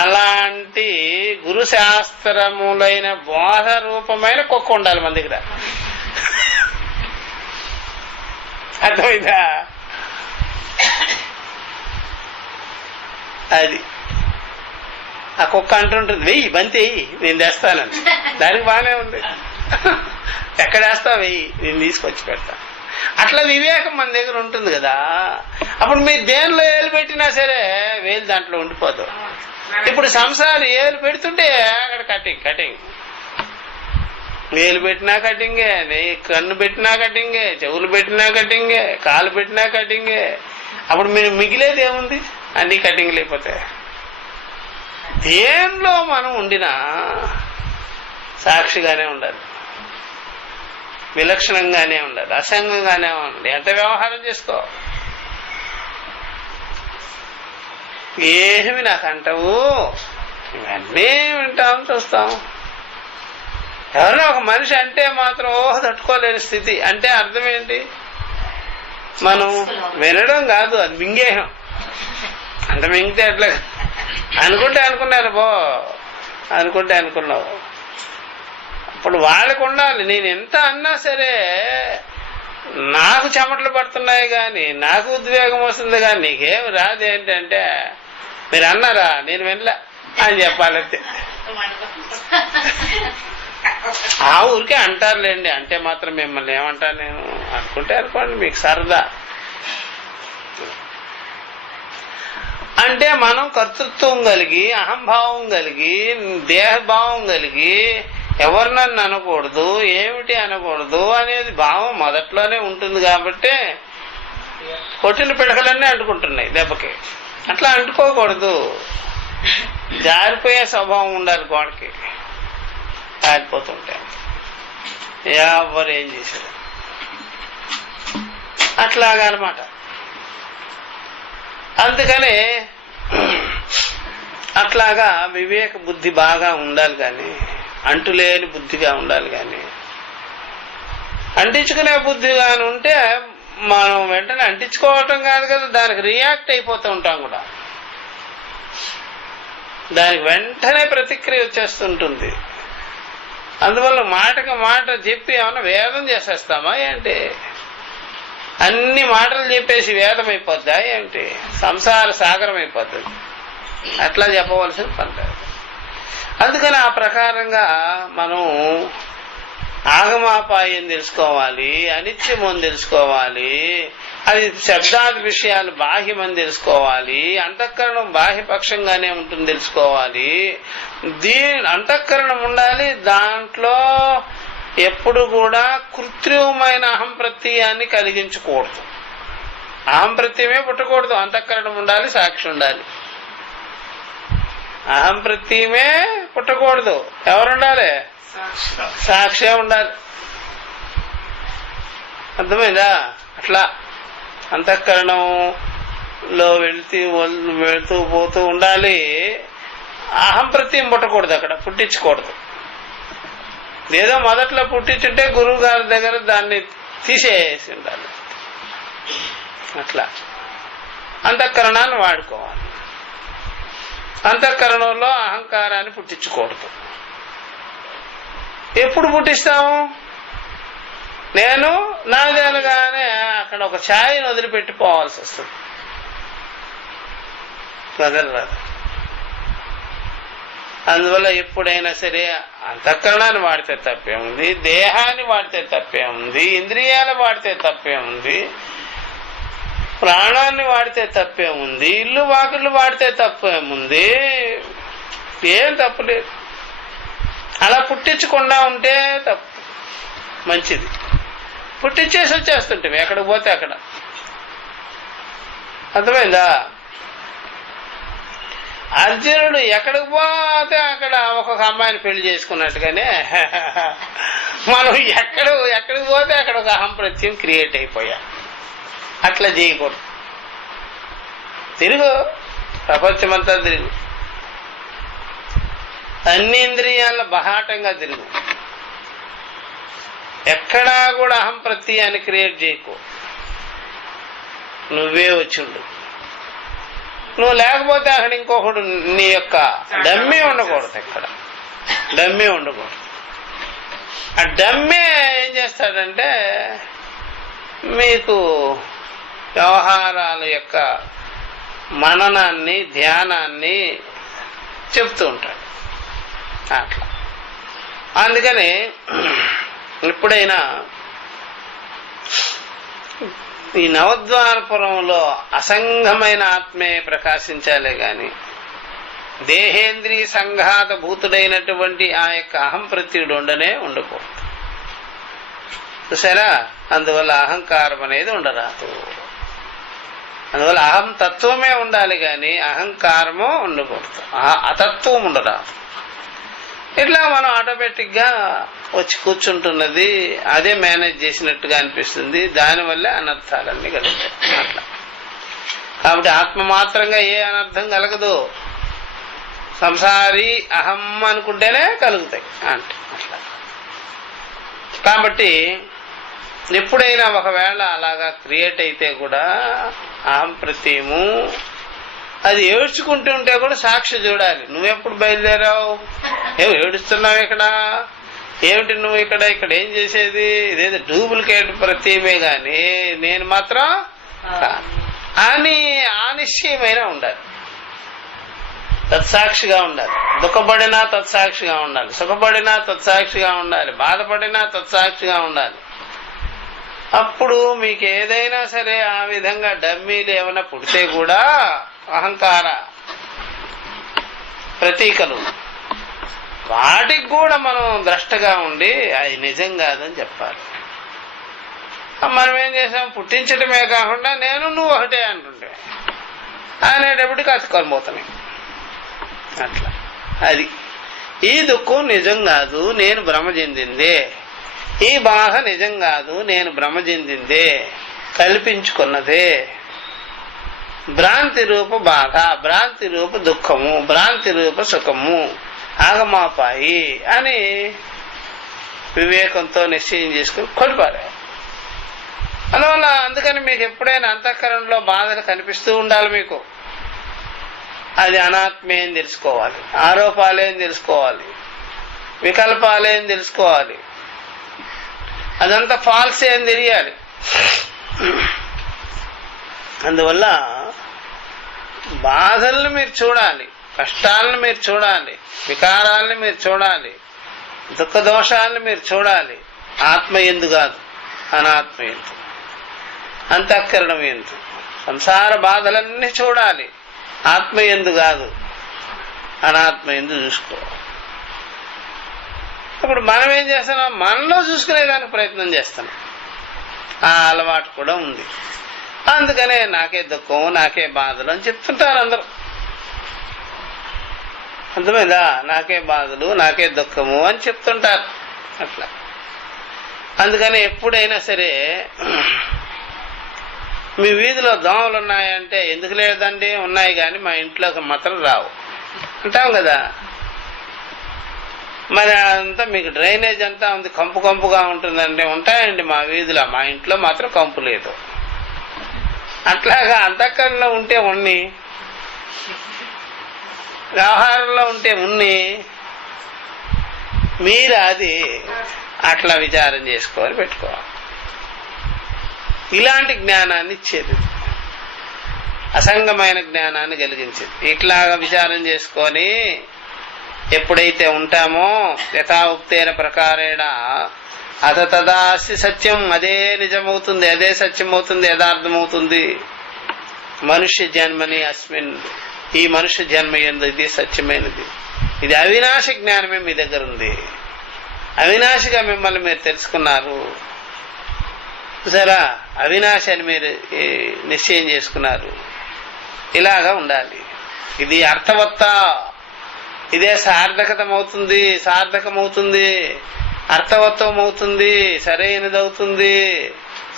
అలాంటి గురు శాస్త్రములైన బోధ రూపమైన కుక్క ఉండాలి మన దగ్గర. అర్థమైందా? అది ఆ కుక్క అంటుంటుంది, వెయ్యి బంతి నేను తెస్తానని. దానికి బాగానే ఉంది, ఎక్కడ వేస్తావు వెయ్యి, నేను తీసుకొచ్చి పెడతా. అట్లా వివేకం మన దగ్గర ఉంటుంది కదా. అప్పుడు మీరు దేనిలో ఏలు పెట్టినా సరే వేలు దాంట్లో ఉండిపోదు. ఇప్పుడు సంసారం ఏలు పెడుతుంటే అక్కడ కటింగ్, వేలు పెట్టినా కటింగే, కన్ను పెట్టినా కటింగే, చెవులు పెట్టినా కటింగే, కాలు పెట్టినా కటింగే. అప్పుడు మీరు మిగిలేది ఏముంది? అన్ని కటింగ్లు అయిపోతాయి. దేనిలో మనం ఉండినా సాక్షిగానే ఉండాలి, విలక్షణంగానే ఉండాలి, అసంగంగానే ఉండాలి. ఎంత వ్యవహారం చేసుకో, ఏమి నాకు అంటావు, ఇవన్నీ వింటాం చూస్తాం. ఎవరైనా ఒక మనిషి అంటే మాత్రం తట్టుకోలేని స్థితి. అంటే అర్థం ఏంటి? మనం వినడం కాదు, అది మింగేహం. అంటే మింగితే అట్లా అనుకున్నారు బో, అనుకున్నావు. అప్పుడు వాళ్ళకు ఉండాలి. నేను ఎంత అన్నా సరే నాకు చెమటలు పడుతున్నాయి కానీ, నాకు ఉద్వేగం వస్తుంది కానీ నీకేమి రాదు. ఏంటంటే మీరు అన్నారా, నేను వినలే అని చెప్పాలంతే. ఆ ఊరికే అంటారులేండి, అంటే మాత్రం మిమ్మల్ని ఏమంటాను నేను. అనుకోండి, మీకు సరదా. అంటే మనం కర్తృత్వం కలిగి, అహంభావం కలిగి, దేహభావం కలిగి ఎవరు నన్ను అనకూడదు, ఏమిటి అనకూడదు అనేది భావం మొదట్లోనే ఉంటుంది. కాబట్టి కొట్టిన పిడకలన్నీ అంటుకుంటున్నాయి దెబ్బకి. అట్లా అంటుకోకూడదు. జారిపోయే స్వభావం ఉండాలి గోడకి. ఆరిపోతుంటాయి ఎవరు ఏం చేశారు అట్లాగా అనమాట. అందుకని ఆ అట్లాగా వివేక బుద్ధి బాగా ఉండాలి, కానీ అంటులేని బుద్ధిగా ఉండాలి. కానీ అంటించుకునే బుద్ధిగాని ఉంటే మనం వెంటనే అంటించుకోవటం కాదు కదా, దానికి రియాక్ట్ అయిపోతూ ఉంటాం కూడా, దానికి వెంటనే ప్రతిక్రియ వచ్చేస్తుంటుంది. అందువల్ల మాటకి మాట చెప్పి ఏమన్నా వేదం చేసేస్తామా ఏంటి? అన్ని మాటలు చెప్పేసి వేదం అయిపోద్దా ఏంటి? సంసార సాగరం అయిపోతుంది. అట్లా చెప్పవలసిన పని లేదు. అందుకని ఆ ప్రకారంగా మనం ఆగమాపాయం తెలుసుకోవాలి, అనిత్యమని తెలుసుకోవాలి, అది శబ్దాది విషయాలు బాహ్యమని తెలుసుకోవాలి, అంతఃకరణం బాహ్యపక్షంగానే ఉంటుంది తెలుసుకోవాలి. అంతఃకరణం ఉండాలి, దాంట్లో ఎప్పుడు కూడా కృత్రిమమైన అహం ప్రత్యయాన్ని కలిగించకూడదు. అహం ప్రత్యయమే పుట్టకూడదు, అంతఃకరణం ఉండాలి, సాక్షి ఉండాలి. అహం ప్రత్యయమే పుట్టకూడదు, ఎవరుండాలి? సాక్షే ఉండాలి. అర్థమైందా? అట్లా అంతఃకరణంలో వెళుతూ పోతూ ఉండాలి. అహం ప్రత్యయం పుట్టకూడదు, అక్కడ పుట్టించకూడదు. ఏదో మొదట్లో పుట్టించుంటే గురువు గారి దగ్గర దాన్ని తీసేసి ఉండాలి. అట్లా అంతఃకరణాన్ని వాడుకోవాలి. అంతఃకరణంలో అహంకారాన్ని పుట్టించకూడదు. ఎప్పుడు పుట్టిస్తాము? నేను నాది అనగానే అక్కడ ఒక ఛాయను వదిలిపెట్టిపోవాల్సి వస్తుంది. వదలరాదు. అందువల్ల ఎప్పుడైనా సరే అంతఃకరణాన్ని వాడితే తప్పే ఉంది, దేహాన్ని వాడితే తప్పే ఉంది, ఇంద్రియాలు వాడితే తప్పే ఉంది, ప్రాణాన్ని వాడితే తప్పే ఉంది, ఇల్లు వాకిళ్ళు వాడితే తప్పేముంది? ఏం తప్పులేదు. అలా పుట్టించకుండా ఉంటే తప్పు, మంచిది. పుట్టించేసి వచ్చేస్తుంటే ఎక్కడికి పోతే అక్కడ. అర్థమైందా? అర్జునుడు ఎక్కడికి పోతే అక్కడ ఒక్కొక్క అమ్మాయిని పెళ్లి చేసుకున్నట్టుగానే మనం ఎక్కడికి పోతే అక్కడ ఒక అహం ప్రత్యయం క్రియేట్ అయిపోయా. అట్లా చేయకూడదు. తిరుగు, ప్రపంచమంతా తిరుగు, అన్ని ఇంద్రియాల బహాటంగా తిరుగు. ఎక్కడా కూడా అహం ప్రత్యయాన్ని క్రియేట్ చేయకు. నువ్వే వచ్చిండు. నువ్వు లేకపోతే అక్కడ ఇంకొకడు నీ యొక్క డమ్మి ఉండకూడదు. ఎక్కడ డమ్మి ఉండకూడదు. ఆ డమ్మే ఏం చేస్తాడంటే మీకు వ్యవహారాల యొక్క మననాన్ని, ధ్యానాన్ని చెప్తూ ఉంటాడు. అట్లా అందుకని ఎప్పుడైనా ఈ నవద్వారపురంలో అసంగమైన ఆత్మే ప్రకాశించాలే గాని దేహేంద్రియ సంఘాత భూతుడైనటువంటి ఆ యొక్క అహం ప్రత్యుడు ఉండకూడదు. చూసారా? అందువల్ల అహంకారం అనేది ఉండరాదు. అందువల్ల అహం తత్వమే ఉండాలి గాని అహంకారము ఉండకూడదు, అతత్వం ఉండరాదు. ఇట్లా మనం ఆటోమేటిక్ గా వచ్చి కూర్చుంటున్నది, అదే మేనేజ్ చేసినట్టుగా అనిపిస్తుంది. దానివల్లే అనర్థాలన్నీ కలుగుతాయి. అట్లా కాబట్టి ఆత్మ మాత్రంగా ఏ అనర్థం కలగదు. సంసారి అహం అనుకుంటేనే కలుగుతాయి అంటే అట్లా. కాబట్టి ఎప్పుడైనా ఒకవేళ అలాగా క్రియేట్ అయితే కూడా అహం ప్రత్యయము అది ఏడ్చుకుంటూ ఉంటే కూడా సాక్షి చూడాలి. నువ్వెప్పుడు బయలుదేరావు? ఏమి ఏడుస్తున్నావు? ఇక్కడ ఏమిటి నువ్వు? ఇక్కడ ఏం చేసేది? ఇదేదో డూప్లికేట్ ప్రత్యయమే గాని నేను మాత్రం అని ఆ నిశ్చయమైనా ఉండాలి. తత్సాక్షిగా ఉండాలి. దుఃఖపడినా తత్సాక్షిగా ఉండాలి, సుఖపడినా తత్సాక్షిగా ఉండాలి, బాధపడినా తత్సాక్షిగా ఉండాలి. అప్పుడు మీకు ఏదైనా సరే ఆ విధంగా డమ్మీలు ఏమైనా పుడితే కూడా అహంకార ప్రతీకలు వాటికి కూడా మనం ద్రష్టగా ఉండి అది నిజం కాదని చెప్పాలి. మనం ఏం చేసాం? పుట్టించడమే కాకుండా నేను నువ్వు ఒకటే అంటుంటే అనేటప్పటికి అతుకొని పోతున్నాయి. అట్లా అది ఈ దుఃఖం నిజం కాదు, నేను భ్రమ చెందిందే. ఈ బాధ నిజం కాదు, నేను భ్రమ చెందిందే, కల్పించుకున్నదే. భ్రాంతి రూప బాధ, భ్రాంతి రూప దుఃఖము, భ్రాంతి రూప సుఖము ఆగమాపాయి అని వివేకంతో నిశ్చయం చేసుకుని కొడిపారు. అందువల్ల అందుకని మీకు ఎప్పుడైనా అంతఃకరణలో బాధలు కనిపిస్తూ ఉండాలి. మీకు అది అనాత్మే అని తెలుసుకోవాలి, ఆరోపాలే అని తెలుసుకోవాలి, వికల్పాలే అని తెలుసుకోవాలి, అదంతా ఫాల్సే అని తెలియాలి. అందువల్ల బాధల్ని మీరు చూడాలి, కష్టాలను మీరు చూడాలి, వికారాలను మీరు చూడాలి, దుఃఖ దోషాలను మీరు చూడాలి. ఆత్మ ఎందు కాదు, అనాత్మ ఎందు, అంతఃకరణం ఎందు. సంసార బాధలన్నీ చూడాలి, ఆత్మ ఎందు కాదు, అనాత్మ ఎందు చూసుకోవాలి. ఇప్పుడు మనం ఏం చేస్తున్నాం? మనలో చూసుకునేదానికి ప్రయత్నం చేస్తున్నాం. ఆ అలవాటు కూడా ఉంది. అందుకనే నాకే దుఃఖం, నాకే బాధలు అని చెప్తుంటారు అందరూ. అర్థమైందా? నాకే బాధలు, నాకే దుఃఖము అని చెప్తుంటారు. అట్లా అందుకని ఎప్పుడైనా సరే మీ వీధిలో దోమలు ఉన్నాయంటే ఎందుకు లేదండి, ఉన్నాయి కానీ మా ఇంట్లోకి మాత్రం రావు అంటాం కదా. మరి అంతా మీకు డ్రైనేజ్ అంతా ఉంది, కంపు కంపుగా ఉంటుందండి. ఉంటాయండి మా వీధిలో, మా ఇంట్లో మాత్రం కంపు లేదు. అట్లాగా అంతఃకరణలో ఉంటే ఉన్ని, వ్యవహారంలో ఉంటే ఉన్ని, మీరు అది అట్లా విచారం చేసుకొని పెట్టుకోవాలి. ఇలాంటి జ్ఞానాన్ని ఇచ్చేది, అసంగమైన జ్ఞానాన్ని కలిగించేది. ఇట్లాగా విచారం చేసుకొని ఎప్పుడైతే ఉంటామో యథా ఉక్తేన ప్రకారేణ అత తదాస్తి సత్యం, అదే నిజమవుతుంది, అదే సత్యం అవుతుంది, యథార్థమవుతుంది. మనుష్య జన్మని అస్మిన్, ఈ మనుష్య జన్మ యందు ఇది సత్యమైనది. ఇది అవినాశి జ్ఞానమే మీ దగ్గర ఉంది. అవినాశిగా మిమ్మల్ని మీరు తెలుసుకున్నారు. సరే, అవినాశి అని మీరు నిశ్చయం చేసుకున్నారు. ఇలాగా ఉండాలి. ఇది అర్థవత్త, ఇదే సార్థకతమవుతుంది, సార్థకమవుతుంది, అర్థవత్వం అవుతుంది, సరైనది అవుతుంది,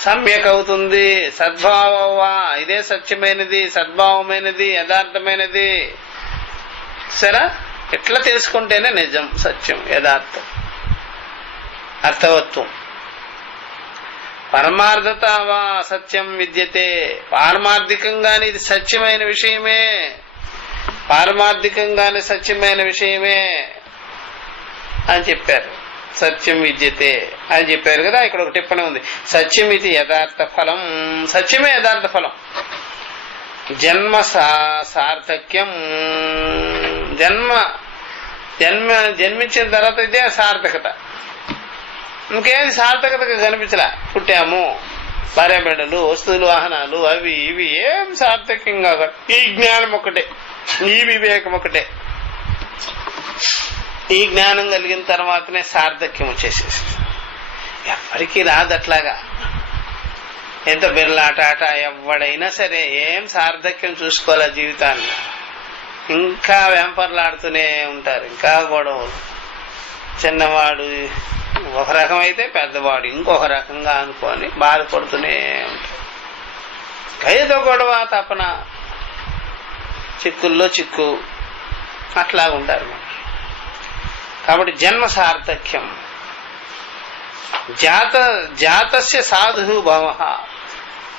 సమ్యక్ అవుతుంది, సద్భావవా, ఇదే సత్యమైనది, సద్భావమైనది, యథార్థమైనది. సరే, ఎట్లా తెలుసుకుంటేనే నిజం, సత్యం, యథార్థం, అర్థవత్వం. పరమార్థతావా సత్యం విద్యతే, పారమార్థికంగానే ఇది సత్యమైన విషయమే, పారమార్థికంగానే సత్యమైన విషయమే అని చెప్పారు. సత్యం విద్యతే అని చెప్పారు కదా. ఇక్కడ ఒక టిప్పణి ఉంది, సత్యం ఇది యథార్థ ఫలం, సత్యమే యథార్థ ఫలం. జన్మ సార్థక్యం, జన్మించిన తర్వాత ఇదే సార్థకత. ఇంకేది సార్థకతగా కనిపించలే. పుట్టాము, భార్యాబిడ్డలు, వస్తువులు, వాహనాలు, అవి ఇవి ఏం సార్థక్యంగా, ఈ జ్ఞానం ఒకటే, ఈ వివేకం ఒకటే. ఈ జ్ఞానం కలిగిన తర్వాతనే సార్థక్యం వచ్చేసేసి. ఎవ్వరికీ రాదు అట్లాగా. ఎంత బిర్లాట ఆట, ఎవడైనా సరే ఏం సార్థక్యం చూసుకోలే జీవితాన్ని. ఇంకా వెంపర్లాడుతూనే ఉంటారు, ఇంకా గొడవలు. చిన్నవాడు ఒక రకం అయితే పెద్దవాడు ఇంకొక రకంగా అనుకొని బాధపడుతూనే ఉంటారు. ఏదో గొడవ, తపన, చిక్కుల్లో చిక్కు, అట్లా ఉంటారు. కాబట్టి జన్మ సార్థక్యం. జాతస్య సాధు భవ,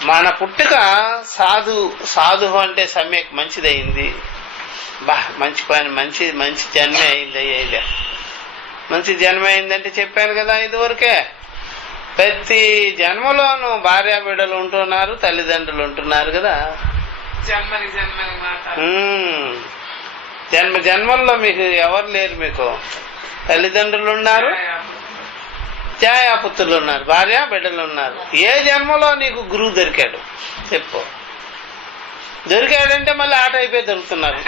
మన పుట్టుక సాధు అంటే సమ్యక్ మంచిదయింది. మంచి పని, మంచి జన్మ అయింది. అయ్యేది మంచి జన్మ అయిందంటే చెప్పాను కదా ఇదివరకే. ప్రతి జన్మలోనూ భార్యాబిడ్డలు ఉంటున్నారు, తల్లిదండ్రులు ఉంటున్నారు కదా. జన్మల్లో మీకు ఎవరు లేరు. మీకు తల్లిదండ్రులు ఉన్నారు, ఛాయాపుత్రులు ఉన్నారు, భార్య బిడ్డలు ఉన్నారు. ఏ జన్మలో నీకు గురువు దొరికాడు చెప్పు? దొరికాడంటే మళ్ళీ ఆట అయిపోయి దొరుకుతున్నారు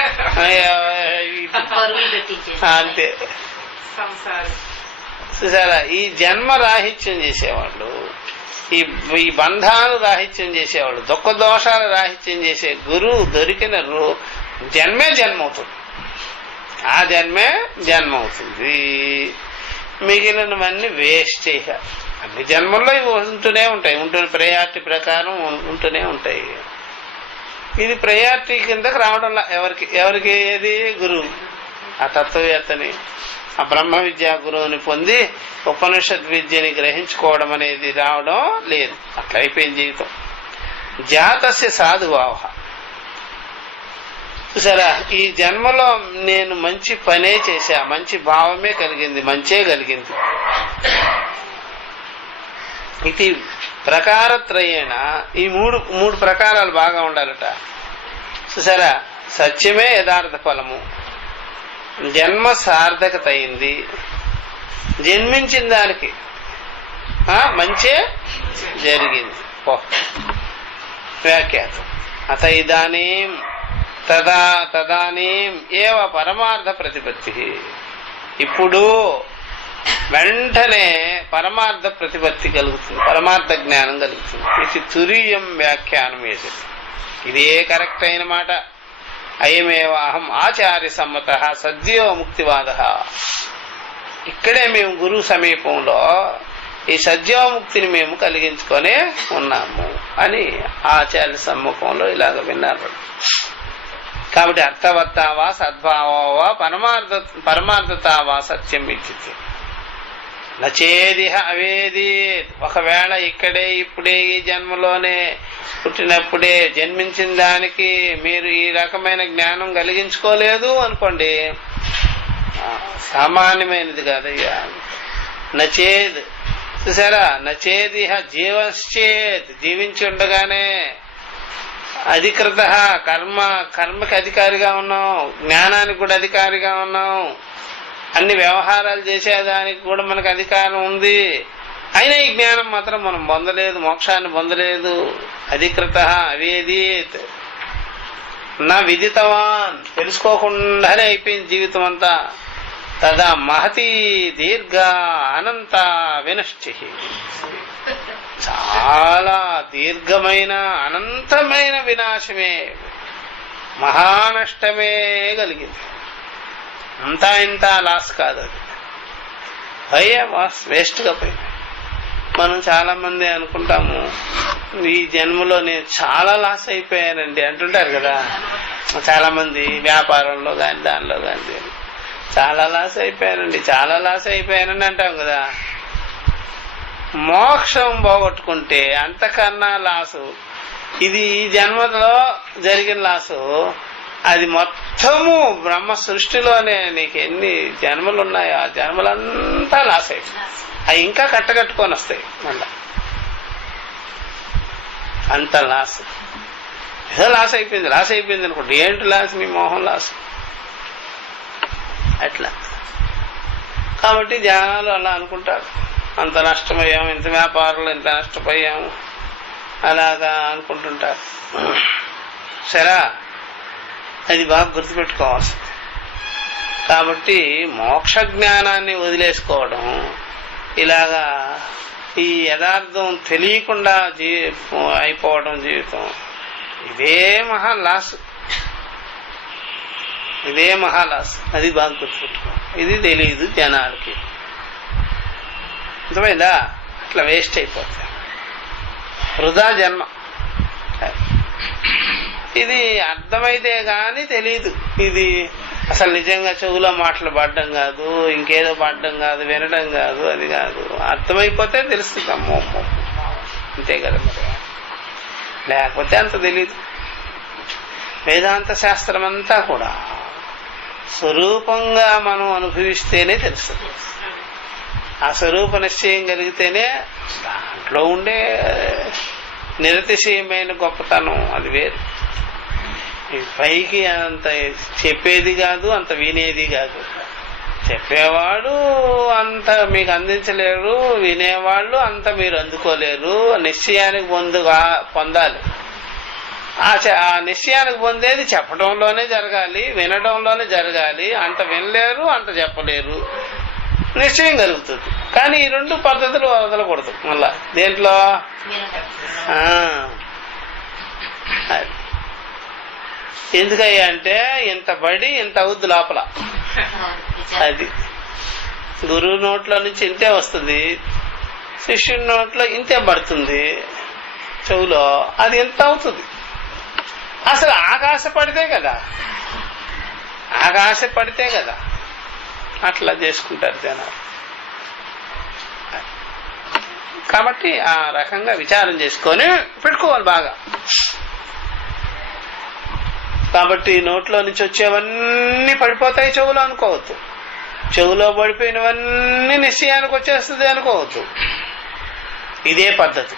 అంతే. చూసారా, ఈ జన్మ రాహిత్యం చేసేవాళ్ళు, ఈ బంధాలు రాహిత్యం చేసేవాళ్ళు, దుఃఖ దోషాలు రాహిత్యం చేసే గురువు దొరికిన జన్మే జన్మ అవుతుంది. ఆ జన్మే జన్మ అవుతుంది. మిగిలినవన్నీ వేస్ట్. అన్ని జన్మల్లో ఇవి ఉంటూనే ఉంటాయి, ఉంటున్న ప్రయారిటీ ప్రకారం ఉంటూనే ఉంటాయి. ఇది ప్రయారిటీ కిందకి రావడంలా ఎవరికి ఏది గురువు, ఆ తత్వవేత్తని, ఆ బ్రహ్మ విద్యా గురువుని పొంది ఉపనిషత్ విద్యని గ్రహించుకోవడం అనేది రావడం లేదు. అట్లా అయిపోయింది జీవితం. జాతస్య సాధుభావ. చూసారా, ఈ జన్మలో నేను మంచి పనే చేశా, మంచి భావమే కలిగింది, మంచే కలిగింది. ఇది ప్రకారత్రయేణ, ఈ మూడు ప్రకారాలు బాగా ఉండాలట. చూసారా, సత్యమే యథార్థ ఫలము, జన్మ సార్థకత అయింది, జన్మించిన దానికి మంచే జరిగింది. వ్యాఖ్యాతం. అత ఇదానీం తదానీం ఏవ పరమార్థ ప్రతిపత్తి. ఇప్పుడు వెంటనే పరమార్థ ప్రతిపత్తి కలుగుతుంది, పరమార్థ జ్ఞానం కలుగుతుంది. ఇది తురీయం వ్యాఖ్యానం వేసేది. ఇదే కరెక్ట్ అయిన మాట. అయమేవ అహం ఆచార్య సమ్మత సద్యో ముక్తివాద. ఇక్కడే మేము గురువు సమీపంలో ఈ సద్యోముక్తిని మేము కలిగించుకొని ఉన్నాము అని ఆచార్య సమ్ముఖంలో ఇలాగ విన్నారు. కాబట్టి అర్థవత్తావా సద్భావా పరమార్థతావా సత్యం ఇచ్చింది. నచేదిహ అవేది. ఒకవేళ ఇక్కడే ఇప్పుడే ఈ జన్మలోనే పుట్టినప్పుడే జన్మించిన దానికి మీరు ఈ రకమైన జ్ఞానం కలిగించుకోలేదు అనుకోండి, సామాన్యమైనది కాదయ్యా. నచేద్, చూసారా, నచేదిహ జీవశ్చేత్, జీవించి ఉండగానే అధికృత కర్మకి అధికారిగా ఉన్నాం, జ్ఞానానికి కూడా అధికారిగా ఉన్నాం, అన్ని వ్యవహారాలు చేసేదానికి కూడా మనకు అధికారం ఉంది. అయినా ఈ జ్ఞానం మాత్రం మనం పొందలేదు, మోక్షాన్ని పొందలేదు. అధికృత అవేదీత్ నా విదితవాన్, తెలుసుకోకుండానే అయిపోయింది జీవితం అంతా. తదా మహతి దీర్ఘ అనంత వినష్టి, చాలా దీర్ఘమైన అనంతమైన వినాశమే, మహానష్టమే కలిగింది. అంతా ఇంత లాస్ కాదు, అది అయ్యే వేస్ట్గా పోయింది. మనం చాలా మంది అనుకుంటాము, ఈ జన్మలో నేను చాలా లాస్ అయిపోయానండి అంటుంటారు కదా చాలా మంది. వ్యాపారంలో కానీ దానిలో కానీ చాలా లాస్ అయిపోయానండి అంటాం కదా. మోక్షం పోగొట్టుకుంటే అంతకన్నా లాసు. ఇది ఈ జన్మలో జరిగిన లాసు. అది మొత్తము బ్రహ్మ సృష్టిలోనే నీకు ఎన్ని జన్మలు ఉన్నాయో ఆ జన్మలంతా లాస్ అయిపోయి అవి ఇంకా కట్టగట్టుకొని వస్తాయి మళ్ళా. అంత లాస్. ఏదో లాస్ అయిపోయింది అనుకోండి. ఏంటి లాస్? మీ మోహం లాస్. అట్లా కాబట్టి జనాలు అలా అనుకుంటారు, అంత నష్టమయ్యాము, ఇంత వ్యాపారంలో ఇంత నష్టపోయాము, అలాగా అనుకుంటుంటారు. సరే, అది బాగా గుర్తుపెట్టుకోవాల్సింది. కాబట్టి మోక్ష జ్ఞానాన్ని వదిలేసుకోవడం, ఇలాగా ఈ యథార్థం తెలియకుండా అయిపోవడం జీవితం, ఇదే మహా లాస్. అది బాగా గుర్తుపెట్టుకో. ఇది తెలియదు జనాలకి, అర్థమైందా? అట్లా వేస్ట్ అయిపోతుంది, వృధా జన్మ. ఇది అర్థమైతే గాని తెలియదు. ఇది అసలు నిజంగా చెవులో మాటలు పడడం కాదు, ఇంకేదో పడడం కాదు, వినడం కాదు, అది కాదు. అర్థమైపోతే తెలుస్తుంది. అమ్మో అంతే కదా మరి, లేకపోతే అంత తెలీదు. వేదాంత శాస్త్రం అంతా కూడా స్వరూపంగా మనం అనుభవిస్తేనే తెలుస్తుంది. ఆ స్వరూప నిశ్చయం కలిగితేనే దాంట్లో ఉండే నిరతిశయమైన గొప్పతనం అది వేరు. పైకి అంత చెప్పేది కాదు, అంత వినేది కాదు. చెప్పేవాడు అంత మీకు అందించలేరు, వినేవాళ్ళు అంత మీరు అందుకోలేరు. నిశ్చయానికి పొందాలి. ఆ నిశ్చయానికి పొందేది చెప్పడంలోనే జరగాలి, వినడంలోనే జరగాలి. అంత వినలేరు, అంత చెప్పలేరు. నిశ్చయం కలుగుతుంది. కానీ ఈ రెండు పద్ధతులు వదలకూడదు. మళ్ళా దేంట్లో ఎందుకయ్యా అంటే ఇంత బడి ఇంత అవుద్ది లోపల. అది గురువు నోట్లో నుంచి ఇంతే వస్తుంది, శిష్యుడి నోట్లో ఇంతే పడుతుంది చెవులో, అది ఎంత అవుతుంది. అసలు ఆకాశపడితే కదా అట్లా చేసుకుంటారు జనాలు. కాబట్టి ఆ రకంగా విచారం చేసుకొని పెట్టుకోవాలి బాగా. కాబట్టి నోట్లో నుంచి వచ్చేవన్నీ పడిపోతాయి చెవులో అనుకోవద్దు. చెవులో పడిపోయినవన్నీ నిశ్చయానికి వచ్చేస్తుంది అనుకోవద్దు. ఇదే పద్ధతి.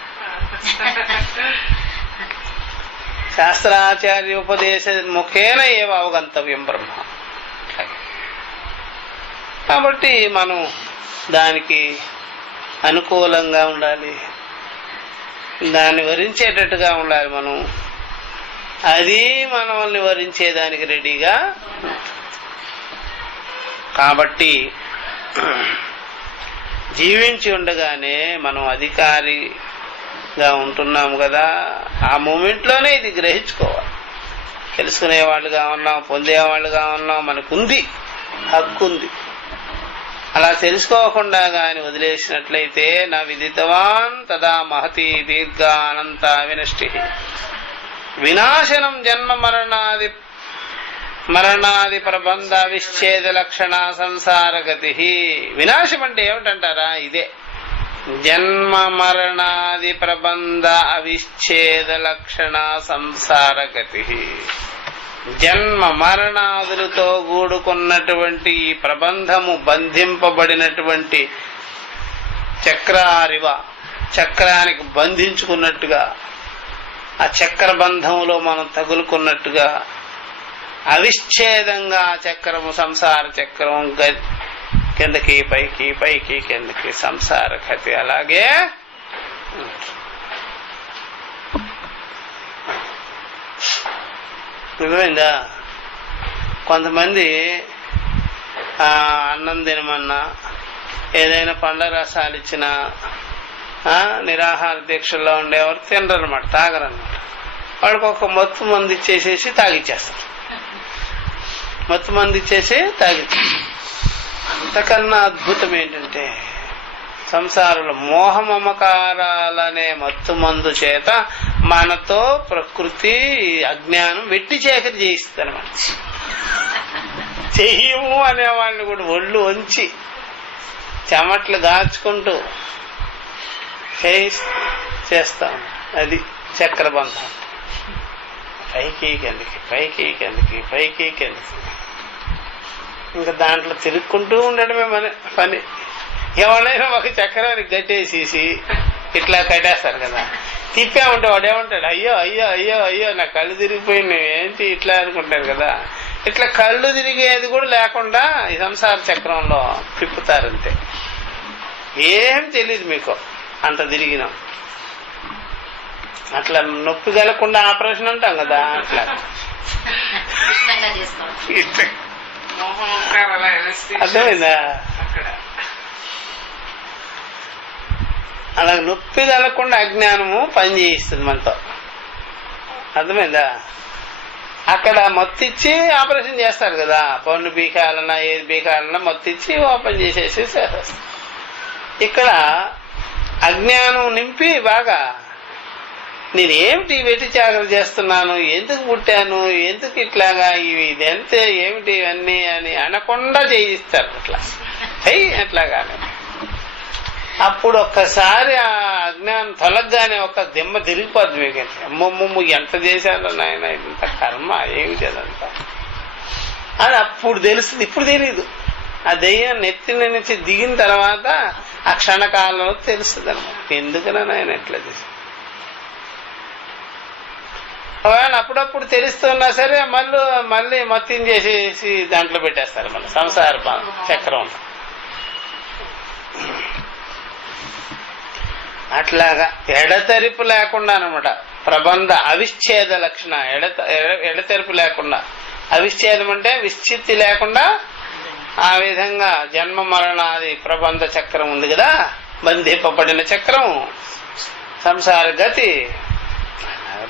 శాస్త్రాచార్య ఉపదేశ ముఖేన ఏవ అవగంతవ్యం బ్రహ్మ. కాబట్టి మనం దానికి అనుకూలంగా ఉండాలి, దాన్ని వరించేటట్టుగా ఉండాలి. మనం అది మనల్ని వరించేదానికి రెడీగా. కాబట్టి జీవించి ఉండగానే మనం అధికారిగా ఉంటున్నాము కదా, ఆ మూమెంట్లోనే ఇది గ్రహించుకోవాలి. తెలుసుకునేవాళ్ళుగా ఉన్నాం, పొందేవాళ్ళుగా ఉన్నాం, మనకుంది, హక్కు ఉంది. అలా తెలుసుకోకుండా గాని వదిలేసినట్లయితే నా విదితవాన్ తదా మహతి దీర్ఘ అనంత వినష్టి వినాశనం జన్మ మరణాది ప్రబంధ విచ్ఛేద లక్షణ సంసారగతి. వినాశం అంటే ఏమిటంటారా? ఇదే జన్మ మరణాది ప్రబంధ అవిచ్ఛేద లక్షణ సంసారగతి. జన్మ మరణాదులతో కూడుకున్నటువంటి ఈ ప్రబంధము బంధింపబడినటువంటి చక్రారివ, చక్రానికి బంధించుకున్నట్టుగా, ఆ చక్ర బంధంలో మనం తగులుకున్నట్టుగా అవిచ్ఛేదంగా చక్రము, సంసార చక్రం కిందకి పైకి, పైకి కిందకి సంసార గతి అలాగే. నిజమైందా? కొంతమంది అన్నం తినమన్నా, ఏదైనా పండ్ల రసాలు ఇచ్చినా నిరాహార దీక్షల్లో ఉండేవారు తినరనమాట, తాగరనమాట. వాడికి ఒక మత్తు మందు ఇచ్చేసేసి తాగిచ్చేస్తారు. మత్తు మందు ఇచ్చేసి తాగిచ్చేస్తారు. అంతకన్నా అద్భుతం ఏంటంటే సంసారంలో మోహమమకారాలనే మత్తు మందు చేత మనతో ప్రకృతి అజ్ఞానం వెట్టి చేకరి చేయిస్తారు. మనిషి చెయ్యము అనేవాళ్ళని కూడా ఒళ్ళు వంచి చెమట్లు దాచుకుంటూ చేస్తాం. అది చక్రబంధం. పైకి కిందకి, పైకి కిందకి, పైకి కిందకి. ఇంకా దాంట్లో తిరుక్కుంటూ ఉండడమే మన పని. ఎవరైనా ఒక చక్రానికి గట్టేసేసి ఇట్లా కట్టేస్తారు కదా, తిప్పామంటే వాడు ఏమంటాడు, అయ్యో అయ్యో అయ్యో అయ్యో నా కళ్ళు తిరిగిపోయినాయి ఏంటి ఇట్లా అనుకుంటారు కదా. ఇట్లా కళ్ళు తిరిగేది కూడా లేకుండా ఈ సంసార చక్రంలో తిప్పుతారంతే. ఏం తెలియదు మీకు, అంత తిరిగినాం. అట్లా నొప్పి కలగకుండా ఆపరేషన్ అంటాం కదా, అట్లా అర్థమైందా? అలా నొప్పి కలగకుండా అజ్ఞానము పని చేయిస్తుంది మనతో. అర్థమైందా? అక్కడ మొత్తిచ్చి ఆపరేషన్ చేస్తారు కదా, పన్ను బీకాలన్నా ఏది బీకాలన్నా మొత్తిచ్చి ఓపెన్ చేసేసి చేస్తారు. ఇక్కడ అజ్ఞానం నింపి బాగా నేనేమిటి వెట్టి జాగ్రత్త చేస్తున్నాను, ఎందుకు పుట్టాను, ఎందుకు ఇట్లాగా, ఇదంతే ఏమిటి ఇవన్నీ అని అనకుండా చేయిస్తారు. అట్లా అట్లాగానే అప్పుడు ఒక్కసారి ఆ అజ్ఞానం తొలగగానే ఒక దిమ్మ తిరిగిపోద్ది మీకు. అమ్మమ్మ ఎంత చేశారో నాయన, ఇంత కర్మ ఏమిటి అదంతా అని అప్పుడు తెలుస్తుంది. ఇప్పుడు తెలియదు. ఆ దెయ్యం నెత్తిన నుంచి దిగిన తర్వాత ఆ క్షణకాలంలో తెలుస్తుంది అన్నమాట, ఎందుకన్నా నాయన ఎట్లా చేశాను. అప్పుడప్పుడు తెలుస్తున్నా సరే మళ్ళీ మొత్తం చేసేసి దాంట్లో పెట్టేస్తారు మన సంసార చక్రం. అట్లాగా ఎడతెరిపు లేకుండా అనమాట ప్రబంధ అవిచ్ఛేద లక్షణ. ఎడతెరిపు లేకుండా, అవిచ్ఛేదం అంటే విశ్చిత్తి లేకుండా ఆ విధంగా జన్మ మరణాది ప్రబంధ చక్రం ఉంది కదా, బంధింపబడిన చక్రం, సంసార గతి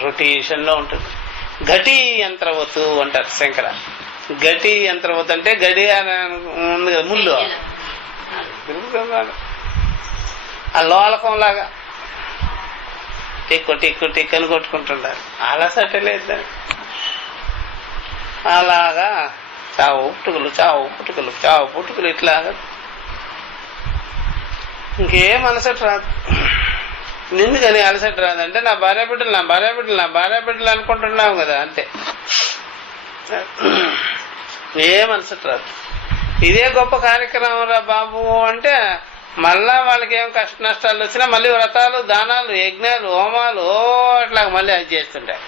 రొటేషన్ లో ఉంటుంది. ఘటి యంత్రవతు అంటారు శంకర. ఘటి యంత్రవతు అంటే గడి అని ఉంది కదా ముళ్ళు, ఆ లోలకం లాగా టిక్కు టిక్కు టిక్కు అని కొట్టుకుంటుండారు. అలసట లేదు. అలాగా చావు పుట్టుకలు చావు పుట్టుకలు చావు పుట్టుకలు ఇట్లాగా ఇంకేం అలసట రాదు. ఎందుకని అలసట రాదంటే నా భార్య బిడ్డలు నా భార్య బిడ్డలు నా భార్య బిడ్డలు అనుకుంటున్నావు కదా, అంతే. ఏం అలసట రాదు. ఇదే గొప్ప కార్యక్రమం రా బాబు అంటే మళ్ళా వాళ్ళకి ఏం కష్ట నష్టాలు వచ్చినా మళ్ళీ వ్రతాలు దానాలు యజ్ఞాలు హోమాలు అట్లా మళ్ళీ అది చేస్తుంటాయి.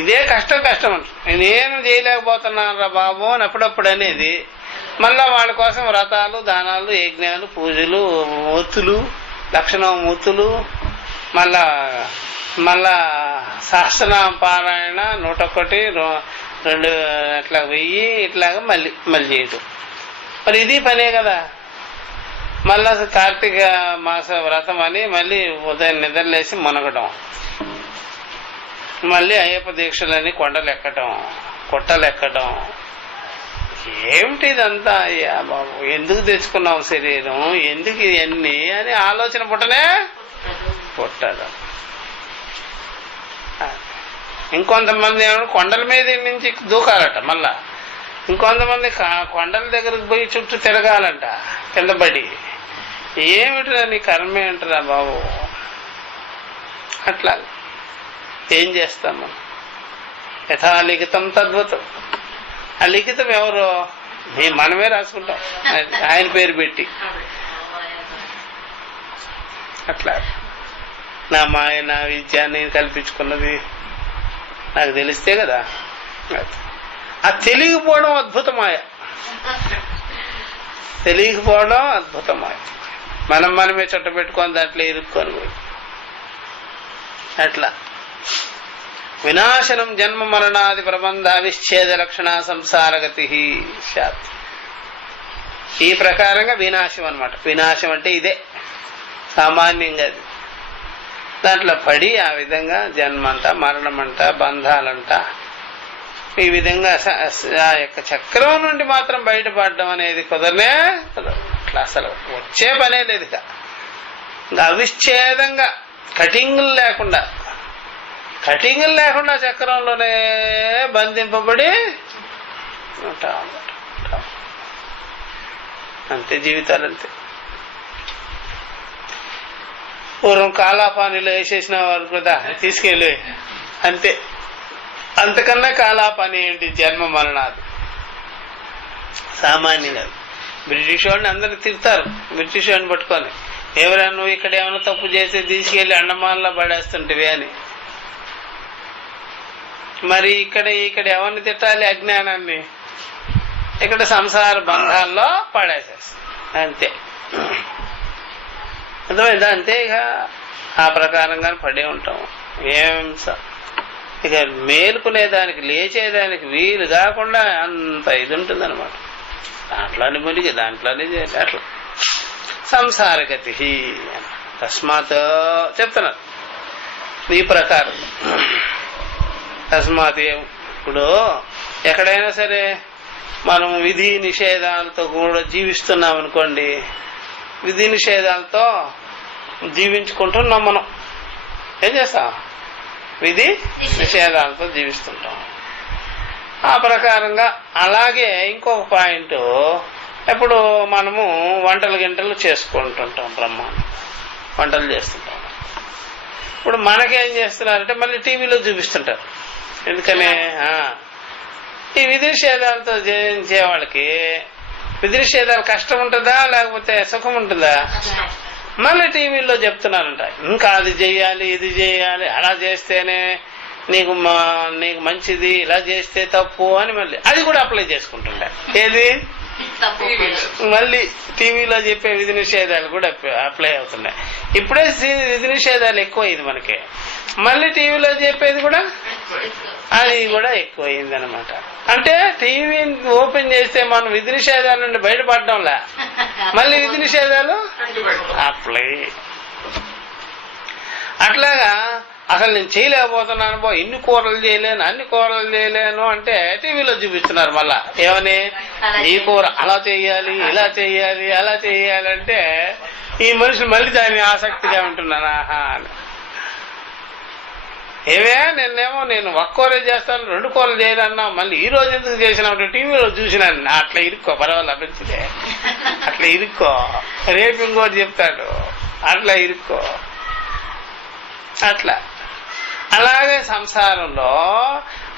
ఇదే కష్టం అంట. నేను చేయలేకపోతున్నాను రా బాబు అని అప్పుడప్పుడు అనేది మళ్ళా వాళ్ళ కోసం వ్రతాలు దానాలు యజ్ఞాలు పూజలు మూర్తులు లక్షణం మూర్తులు మళ్ళా సహస్రనామ పారాయణ 101 2 అట్లా 1000 ఇట్లాగా మళ్ళీ చేయటం. మరి ఇది పనే కదా. మళ్ళా కార్తీక మాస వ్రతం అని మళ్ళీ ఉదయం నిద్రలేసి మునగడం, మళ్ళీ అయ్యప్ప దీక్షలని కొండలు ఎక్కడం కొట్టలు ఎక్కడం. ఏమిటి ఇదంతా అయ్యా బాబు, ఎందుకు తెచ్చుకున్నాం శరీరం, ఎందుకు ఇవన్నీ అని ఆలోచన పుట్టదు. ఇంకొంతమంది ఏమో కొండల మీద నుంచి దూకాలట, మళ్ళా ఇంకొంతమంది కొండల దగ్గరకు పోయి చుట్టూ తిరగాలంట కింద పడి. ఏమిటిరా నీ కర్మ ఏంటరా బాబు. అట్లా ఏం చేస్తాం మనం. యథాలిఖితం తద్వతం. ఆ లిఖితం ఎవరో మనమే రాసుకుంటాం ఆయన పేరు పెట్టి. అట్లా నా మాయ నా విద్య నేను కల్పించుకున్నది నాకు తెలిస్తే కదా. ఆ తెలియకపోవడం అద్భుతమాయ, తెలియకపోవడం అద్భుతమాయ. మనమే చుట్ట పెట్టుకొని దాంట్లో ఇరుక్కొని పోయి అట్లా. వినాశనం జన్మ మరణాది ప్రబంధ విచ్ఛేద లక్షణ సంసారగతి శాత్. ఈ ప్రకారంగా వినాశం అన్నమాట. వినాశం అంటే ఇదే సామాన్యంగా. అది దాంట్లో పడి ఆ విధంగా జన్మంట మరణమంట బంధాలంట ఈ విధంగా ఆ యొక్క చక్రం నుండి మాత్రం బయటపడడం అనేది కుదరనే కుదరదు. అట్లా అసలు వచ్చే పనే లేదు. ఇంకా అవిచ్ఛేదంగా కటింగులు లేకుండా చక్రంలోనే బంధింపబడి ఉంటాం. అంతే జీవితాలు. అంతే. పూర్వం కాలాపానిలో వేసేసిన వారు కదా తీసుకెళ్ళి అంతే. అంతకన్నా కాలాపాని ఏంటి జన్మ మరణాలు సామాన్యంగా. బ్రిటిష్ వాడిని అందరు తిడతారు, బ్రిటిష్ వాడిని పట్టుకొని ఎవరైనా నువ్వు ఇక్కడ ఏమైనా తప్పు చేసి తీసుకెళ్లి అండమాన్లో పడేస్తుంటివి అని. మరి ఇక్కడ ఎవరిని తిట్టాలి? అజ్ఞానాన్ని. ఇక్కడ సంసార బంధాల్లో పడేసేస్తుంది. అంతే. అర్థమైందా? అంతే. ఇక ఆ ప్రకారంగా పడే ఉంటాం. ఏం ఇక మేలుకునేదానికి లేచేదానికి వీలు కాకుండా అంత ఇది ఉంటుంది అనమాట. దాంట్లోనే మునిగి దాంట్లోనే అట్లా సంసారగతి. తస్మాత్ చెప్తున్నారు ఈ ప్రకారం. తస్మాత్ ఇప్పుడు ఎక్కడైనా సరే మనం విధి నిషేధాలతో కూడా జీవిస్తున్నాం అనుకోండి, విధి నిషేధాలతో జీవించుకుంటున్నాం. మనం ఏం చేస్తాం? విధి నిషేధాలతో జీవిస్తుంటాం. ఆ ప్రకారంగా అలాగే ఇంకొక పాయింట్, ఇప్పుడు మనము వంటలు చేసుకుంటుంటాం. బ్రహ్మాండం వంటలు చేస్తుంటాం. ఇప్పుడు మనకేం చేస్తున్నారంటే మళ్ళీ టీవీలో చూపిస్తుంటారు. ఎందుకని? ఈ విధి నిషేధాలతో జీవించే వాళ్ళకి విధి నిషేధాలు కష్టం ఉంటుందా లేకపోతే సుఖం ఉంటుందా? మళ్ళీ టీవీలో చెప్తున్నారంట, ఇంకా అది చెయ్యాలి ఇది చెయ్యాలి, అలా చేస్తేనే నీకు మంచిది, ఇలా చేస్తే తప్పు అని మళ్ళీ అది కూడా అప్లై చేసుకుంటుండే. ఏది? మళ్ళీ టీవీలో చెప్పే విధి నిషేధాలు కూడా అప్లై అవుతున్నాయి. ఇప్పుడే విధి నిషేధాలు ఎక్కువైంది మనకి, మళ్ళీ టీవీలో చెప్పేది కూడా అది కూడా ఎక్కువైంది అనమాట. అంటే టీవీ ఓపెన్ చేస్తే మనం విధి నిషేధాల నుండి బయటపడడంలా మళ్ళీ విధి నిషేధాలు అప్లై. అట్లాగా అసలు నేను చేయలేకపోతున్నాను, ఇన్ని కూరలు చేయలేను అన్ని కూరలు చేయలేను అంటే టీవీలో చూపిస్తున్నారు. మళ్ళా ఏమని? ఈ కూర అలా చెయ్యాలి ఇలా చెయ్యాలి అలా చెయ్యాలంటే ఈ మనుషులు మళ్ళీ దాన్ని ఆసక్తిగా ఉంటున్నారు. ఆహా అని ఏమే నిన్నేమో నేను ఒక్క కూర చేస్తాను 2 కూరలు చేయాలన్నా మళ్ళీ ఈ రోజు ఎందుకు చేసినప్పుడు టీవీలో చూసినాను. అట్లా ఇరుక్కో, పర్వాలేదు అభించదే, అట్లా ఇరుక్కో, రేపు ఇంకోటి చెప్తాడు, అట్లా ఇరుక్కో. అట్లా అలాగే సంసారంలో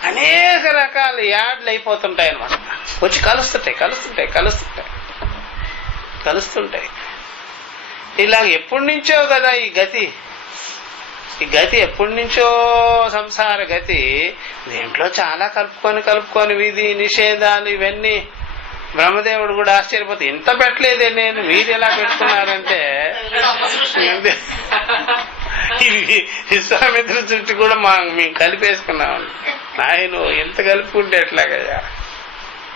అనేక రకాల యాడ్లు అయిపోతుంటాయి అన్నమాట. వచ్చి కలుస్తుంటాయి. ఇలాగ ఎప్పటి నుంచో కదా ఈ గతి ఎప్పటి నుంచో సంసార గతి. దీంట్లో చాలా కలుపుకొని విధి నిషేధాలు ఇవన్నీ బ్రహ్మదేవుడు కూడా ఆశ్చర్యపోతే, ఇంత పెట్టలేదే నేను, మీరు ఎలా పెట్టుకున్నారంటే ఇది విశ్వామిత్ర చుట్టూ కూడా మేము కలిపేసుకున్నాం. ఆయన ఎంత కలుపుకుంటే ఎట్లాగయ్యా,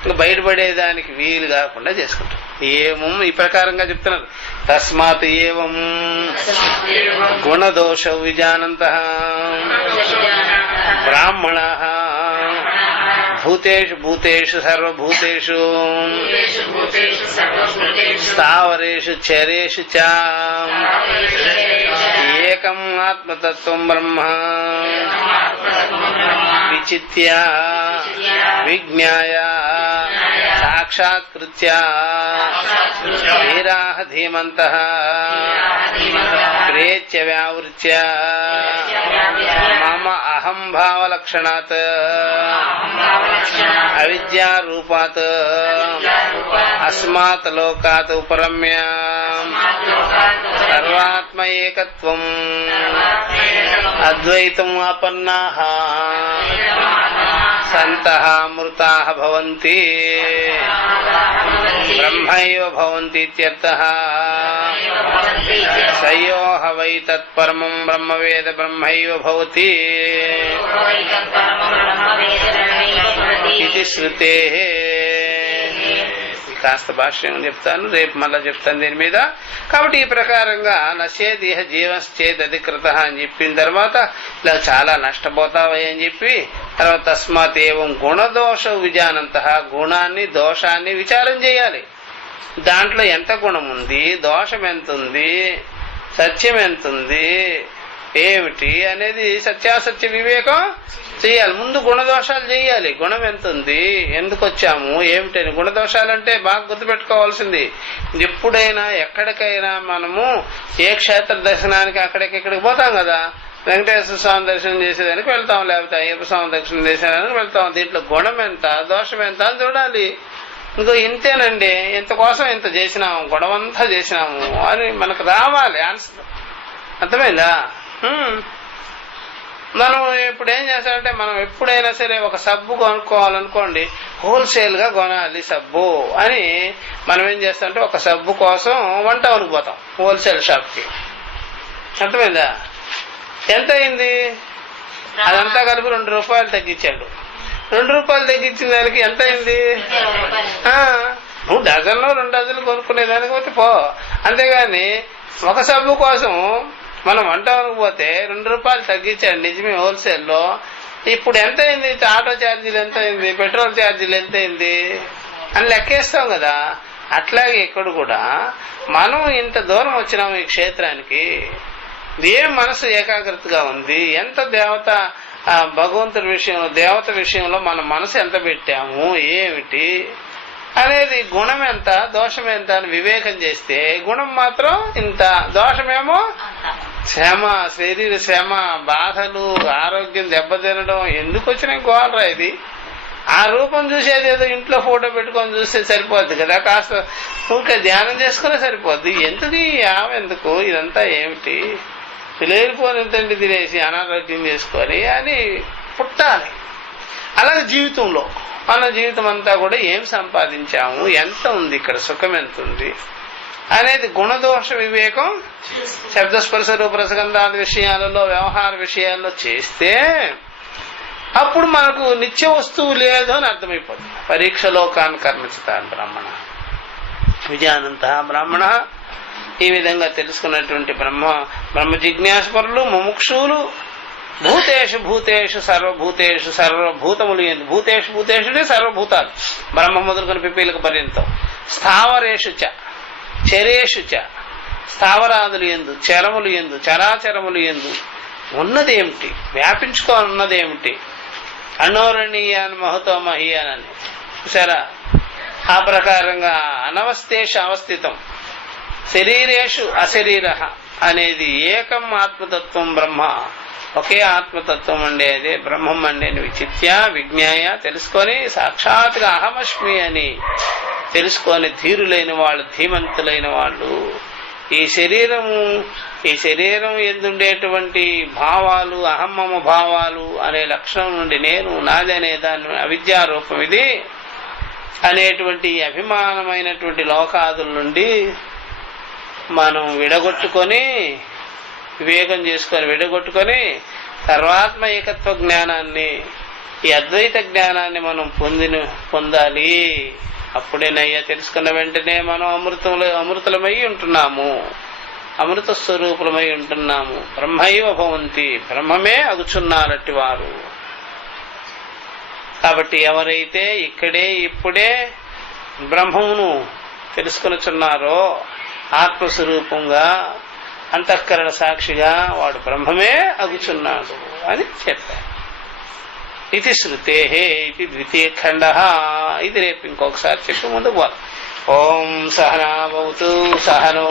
ఇంకా బయటపడేదానికి వీలు కాకుండా చేసుకుంటాం. ఏమం ఈ ప్రకారంగా చెప్తున్నారు. తస్మాత్ ఏవం గుణదోష విజానంతః బ్రాహ్మణః భూతేషు సర్వభూతేషు స్థావరేషు చరేషు చ ఏకం ఆత్మతత్వం బ్రహ్మ విచిత్య విజ్ఞాయ సాక్షాత్కృత్య వీరాః ధీమంతః ప్రేత్య వ్యావృత్య మమ అహం భావలక్షణాత్ అవిద్యారూపాత్ అస్మాత్ లోకాత్ ఉపరమ్య సర్వాత్మ ఏకత్వం అద్వైతం ఆపన్నాః సంతః మృతాః భవంతి బ్రహ్మైవ భవంతి ఇత్యర్థః. సయోః వై తత్పరమం బ్రహ్మవేద బ్రహ్మైవ భవతి ఇది శృతేః. కాస్త భాష్యం చెప్తాను, రేపు మళ్ళా చెప్తాను దీని మీద. కాబట్టి ఈ ప్రకారంగా నశ్యేది జీవశ్చేద్ అధికృత అని చెప్పిన తర్వాత ఇలా చాలా నష్టపోతావని అని చెప్పి తర్వాత తస్మాత్ ఏవం గుణదోష విజానంతః గుణాన్ని దోషాన్ని విచారం చేయాలి. దాంట్లో ఎంత గుణం ఉంది, దోషం ఎంత ఉంది, సత్యం ఎంత ఉంది, ఏమిటి అనేది సత్యాసత్య వివేకం చేయాలి. ముందు గుణదోషాలు చేయాలి. గుణం ఎంత ఉంది, ఎందుకు వచ్చాము, ఏమిటని. గుణదోషాలంటే బాగా గుర్తుపెట్టుకోవాల్సింది, ఎప్పుడైనా ఎక్కడికైనా మనము ఏ క్షేత్ర దర్శనానికి అక్కడికి పోతాం కదా, వెంకటేశ్వర స్వామి దర్శనం చేసేదానికి వెళ్తాం, లేకపోతే అయ్యప్ప స్వామి దర్శనం చేసేదానికి వెళ్తాం. దీంట్లో గుణం ఎంత, దోషం ఎంత అని చూడాలి. ఇంకో ఇంతేనండి, ఇంతకోసం ఇంత చేసినాము, గొడవంతా చేసినాము అని మనకు రావాలి ఆన్సర్. అర్థమైందా? మనం ఇప్పుడు ఏం చేస్తామంటే, మనం ఎప్పుడైనా సరే ఒక సబ్బు కొనుక్కోవాలనుకోండి, హోల్సేల్ గా కొనాలి సబ్బు అని మనం ఏం చేస్తామంటే ఒక సబ్బు కోసం 1 టౌన్కి పోతాం, హోల్సేల్ షాప్ కి. అర్థమైందా? ఎంత అయింది? అదంతా కలిపి 2 రూపాయలు తగ్గించాడు. 2 రూపాయలు తగ్గించిన దానికి ఎంత అయింది? నువ్వు డజన్లో 2 డజన్లు కొనుక్కునేదానికి పోతే పో. అంతేగాని ఒక సబ్బు కోసం మనం 1 టౌన్కి పోతే 2 రూపాయలు తగ్గించాడు, నిజమే హోల్సేల్లో. ఇప్పుడు ఎంత అయింది? ఆటో ఛార్జీలు ఎంత అయింది, పెట్రోల్ ఛార్జీలు ఎంత అయింది అని లెక్కేస్తాం కదా. అట్లాగే ఇక్కడ కూడా మనం ఇంత దూరం వచ్చినాము ఈ క్షేత్రానికి, ఏం మనసు ఏకాగ్రతగా ఉంది, ఎంత దేవత భగవంతుడి విషయంలో దేవత విషయంలో మన మనసు ఎంత పెట్టాము, ఏమిటి అనేది, గుణం ఎంత దోషం ఎంత అని వివేకం చేస్తే గుణం మాత్రం ఇంత, దోషమేమో శ్రమ, శరీర శ్రమ, బాధలు, ఆరోగ్యం దెబ్బతినడం. ఎందుకు వచ్చిన గోలరా ఇది? ఆ రూపం చూసేది ఏదో ఇంట్లో ఫోటో పెట్టుకొని చూస్తే సరిపోద్ది కదా, కాస్త ఊరికే ధ్యానం చేసుకునే సరిపోద్ది. ఎందుకు ఎందుకు ఇదంతా ఏమిటి, లేనిపోనింతండి తినేసి అనారోగ్యం చేసుకొని అని పుట్టాలి. అలాగే జీవితంలో మన జీవితం అంతా కూడా ఏం సంపాదించాము, ఎంత ఉంది ఇక్కడ, సుఖం ఎంత ఉంది అనేది గుణదోష వివేకం శబ్దస్పర్శ రూపరసగంధాది విషయాలలో వ్యవహార విషయాల్లో చేస్తే అప్పుడు మనకు నిత్య వస్తువు లేదు అని అర్థమైపోతుంది. పరీక్షలోకాన్ని కర్మిస్తాను బ్రాహ్మణ విజానంత బ్రాహ్మణ. ఈ విధంగా తెలుసుకున్నటువంటి బ్రహ్మ జిజ్ఞాసపరులు ముముక్షువులు భూతేషు సర్వభూతములు ఎందు, భూతేషు సర్వభూతాలు బ్రహ్మ మొదలుకొని పిపీలకు పర్యంతం, స్థావరేషు చ చరేషు చ స్థావరాదులు ఎందు, చరములు ఎందు, చరాచరములు ఎందు, ఉన్నదేమిటి, వ్యాపించుకోనున్నదేమిటి, అనోరణీయాన్ మహతో మహీయానని చూసారా. ఆ ప్రకారంగా అనవస్థేష అవస్థితం శరీరేషు అశరీర అనేది ఏకం ఆత్మతత్వం బ్రహ్మ, ఒకే ఆత్మతత్వం అండి, అదే బ్రహ్మం అండి అని విచిత్య విజ్ఞాయ తెలుసుకొని సాక్షాత్గా అహమస్మి అని తెలుసుకొని ధీరులైన వాళ్ళు, ధీమంతులైన వాళ్ళు ఈ శరీరం ఎందుండేటువంటి భావాలు, అహమ్మమ భావాలు అనే లక్షణం నుండి నేను నాది అనే దాని అవిద్యారూపం ఇది అనేటువంటి అభిమానమైనటువంటి లోకాదుల నుండి మనం విడగొట్టుకొని, వివేకం చేసుకొని విడగొట్టుకొని సర్వాత్మ ఏకత్వ జ్ఞానాన్ని, ఈ అద్వైత జ్ఞానాన్ని మనం పొందాలి. అప్పుడేనయ్యా తెలుసుకున్న వెంటనే మనం అమృతులమై ఉంటున్నాము, అమృత స్వరూపులమై ఉంటున్నాము. బ్రహ్మైవ భవంతి, బ్రహ్మమే అగుచున్నారట్టి వారు. కాబట్టి ఎవరైతే ఇక్కడే ఇప్పుడే బ్రహ్మమును తెలుసుకొనుచున్నారో ఆత్మస్వరూపంగా అంతఃకరణ సాక్షిగా వాడు బ్రహ్మమే అగుచున్నాడు అని చెప్పారు. ఇది శృతే ఇది ద్వితీయ ఖండ. ఇది రేపు ఇంకొకసారి చెప్పి ముందుకు పోదాం. ఓం సహనా భవతు సహనో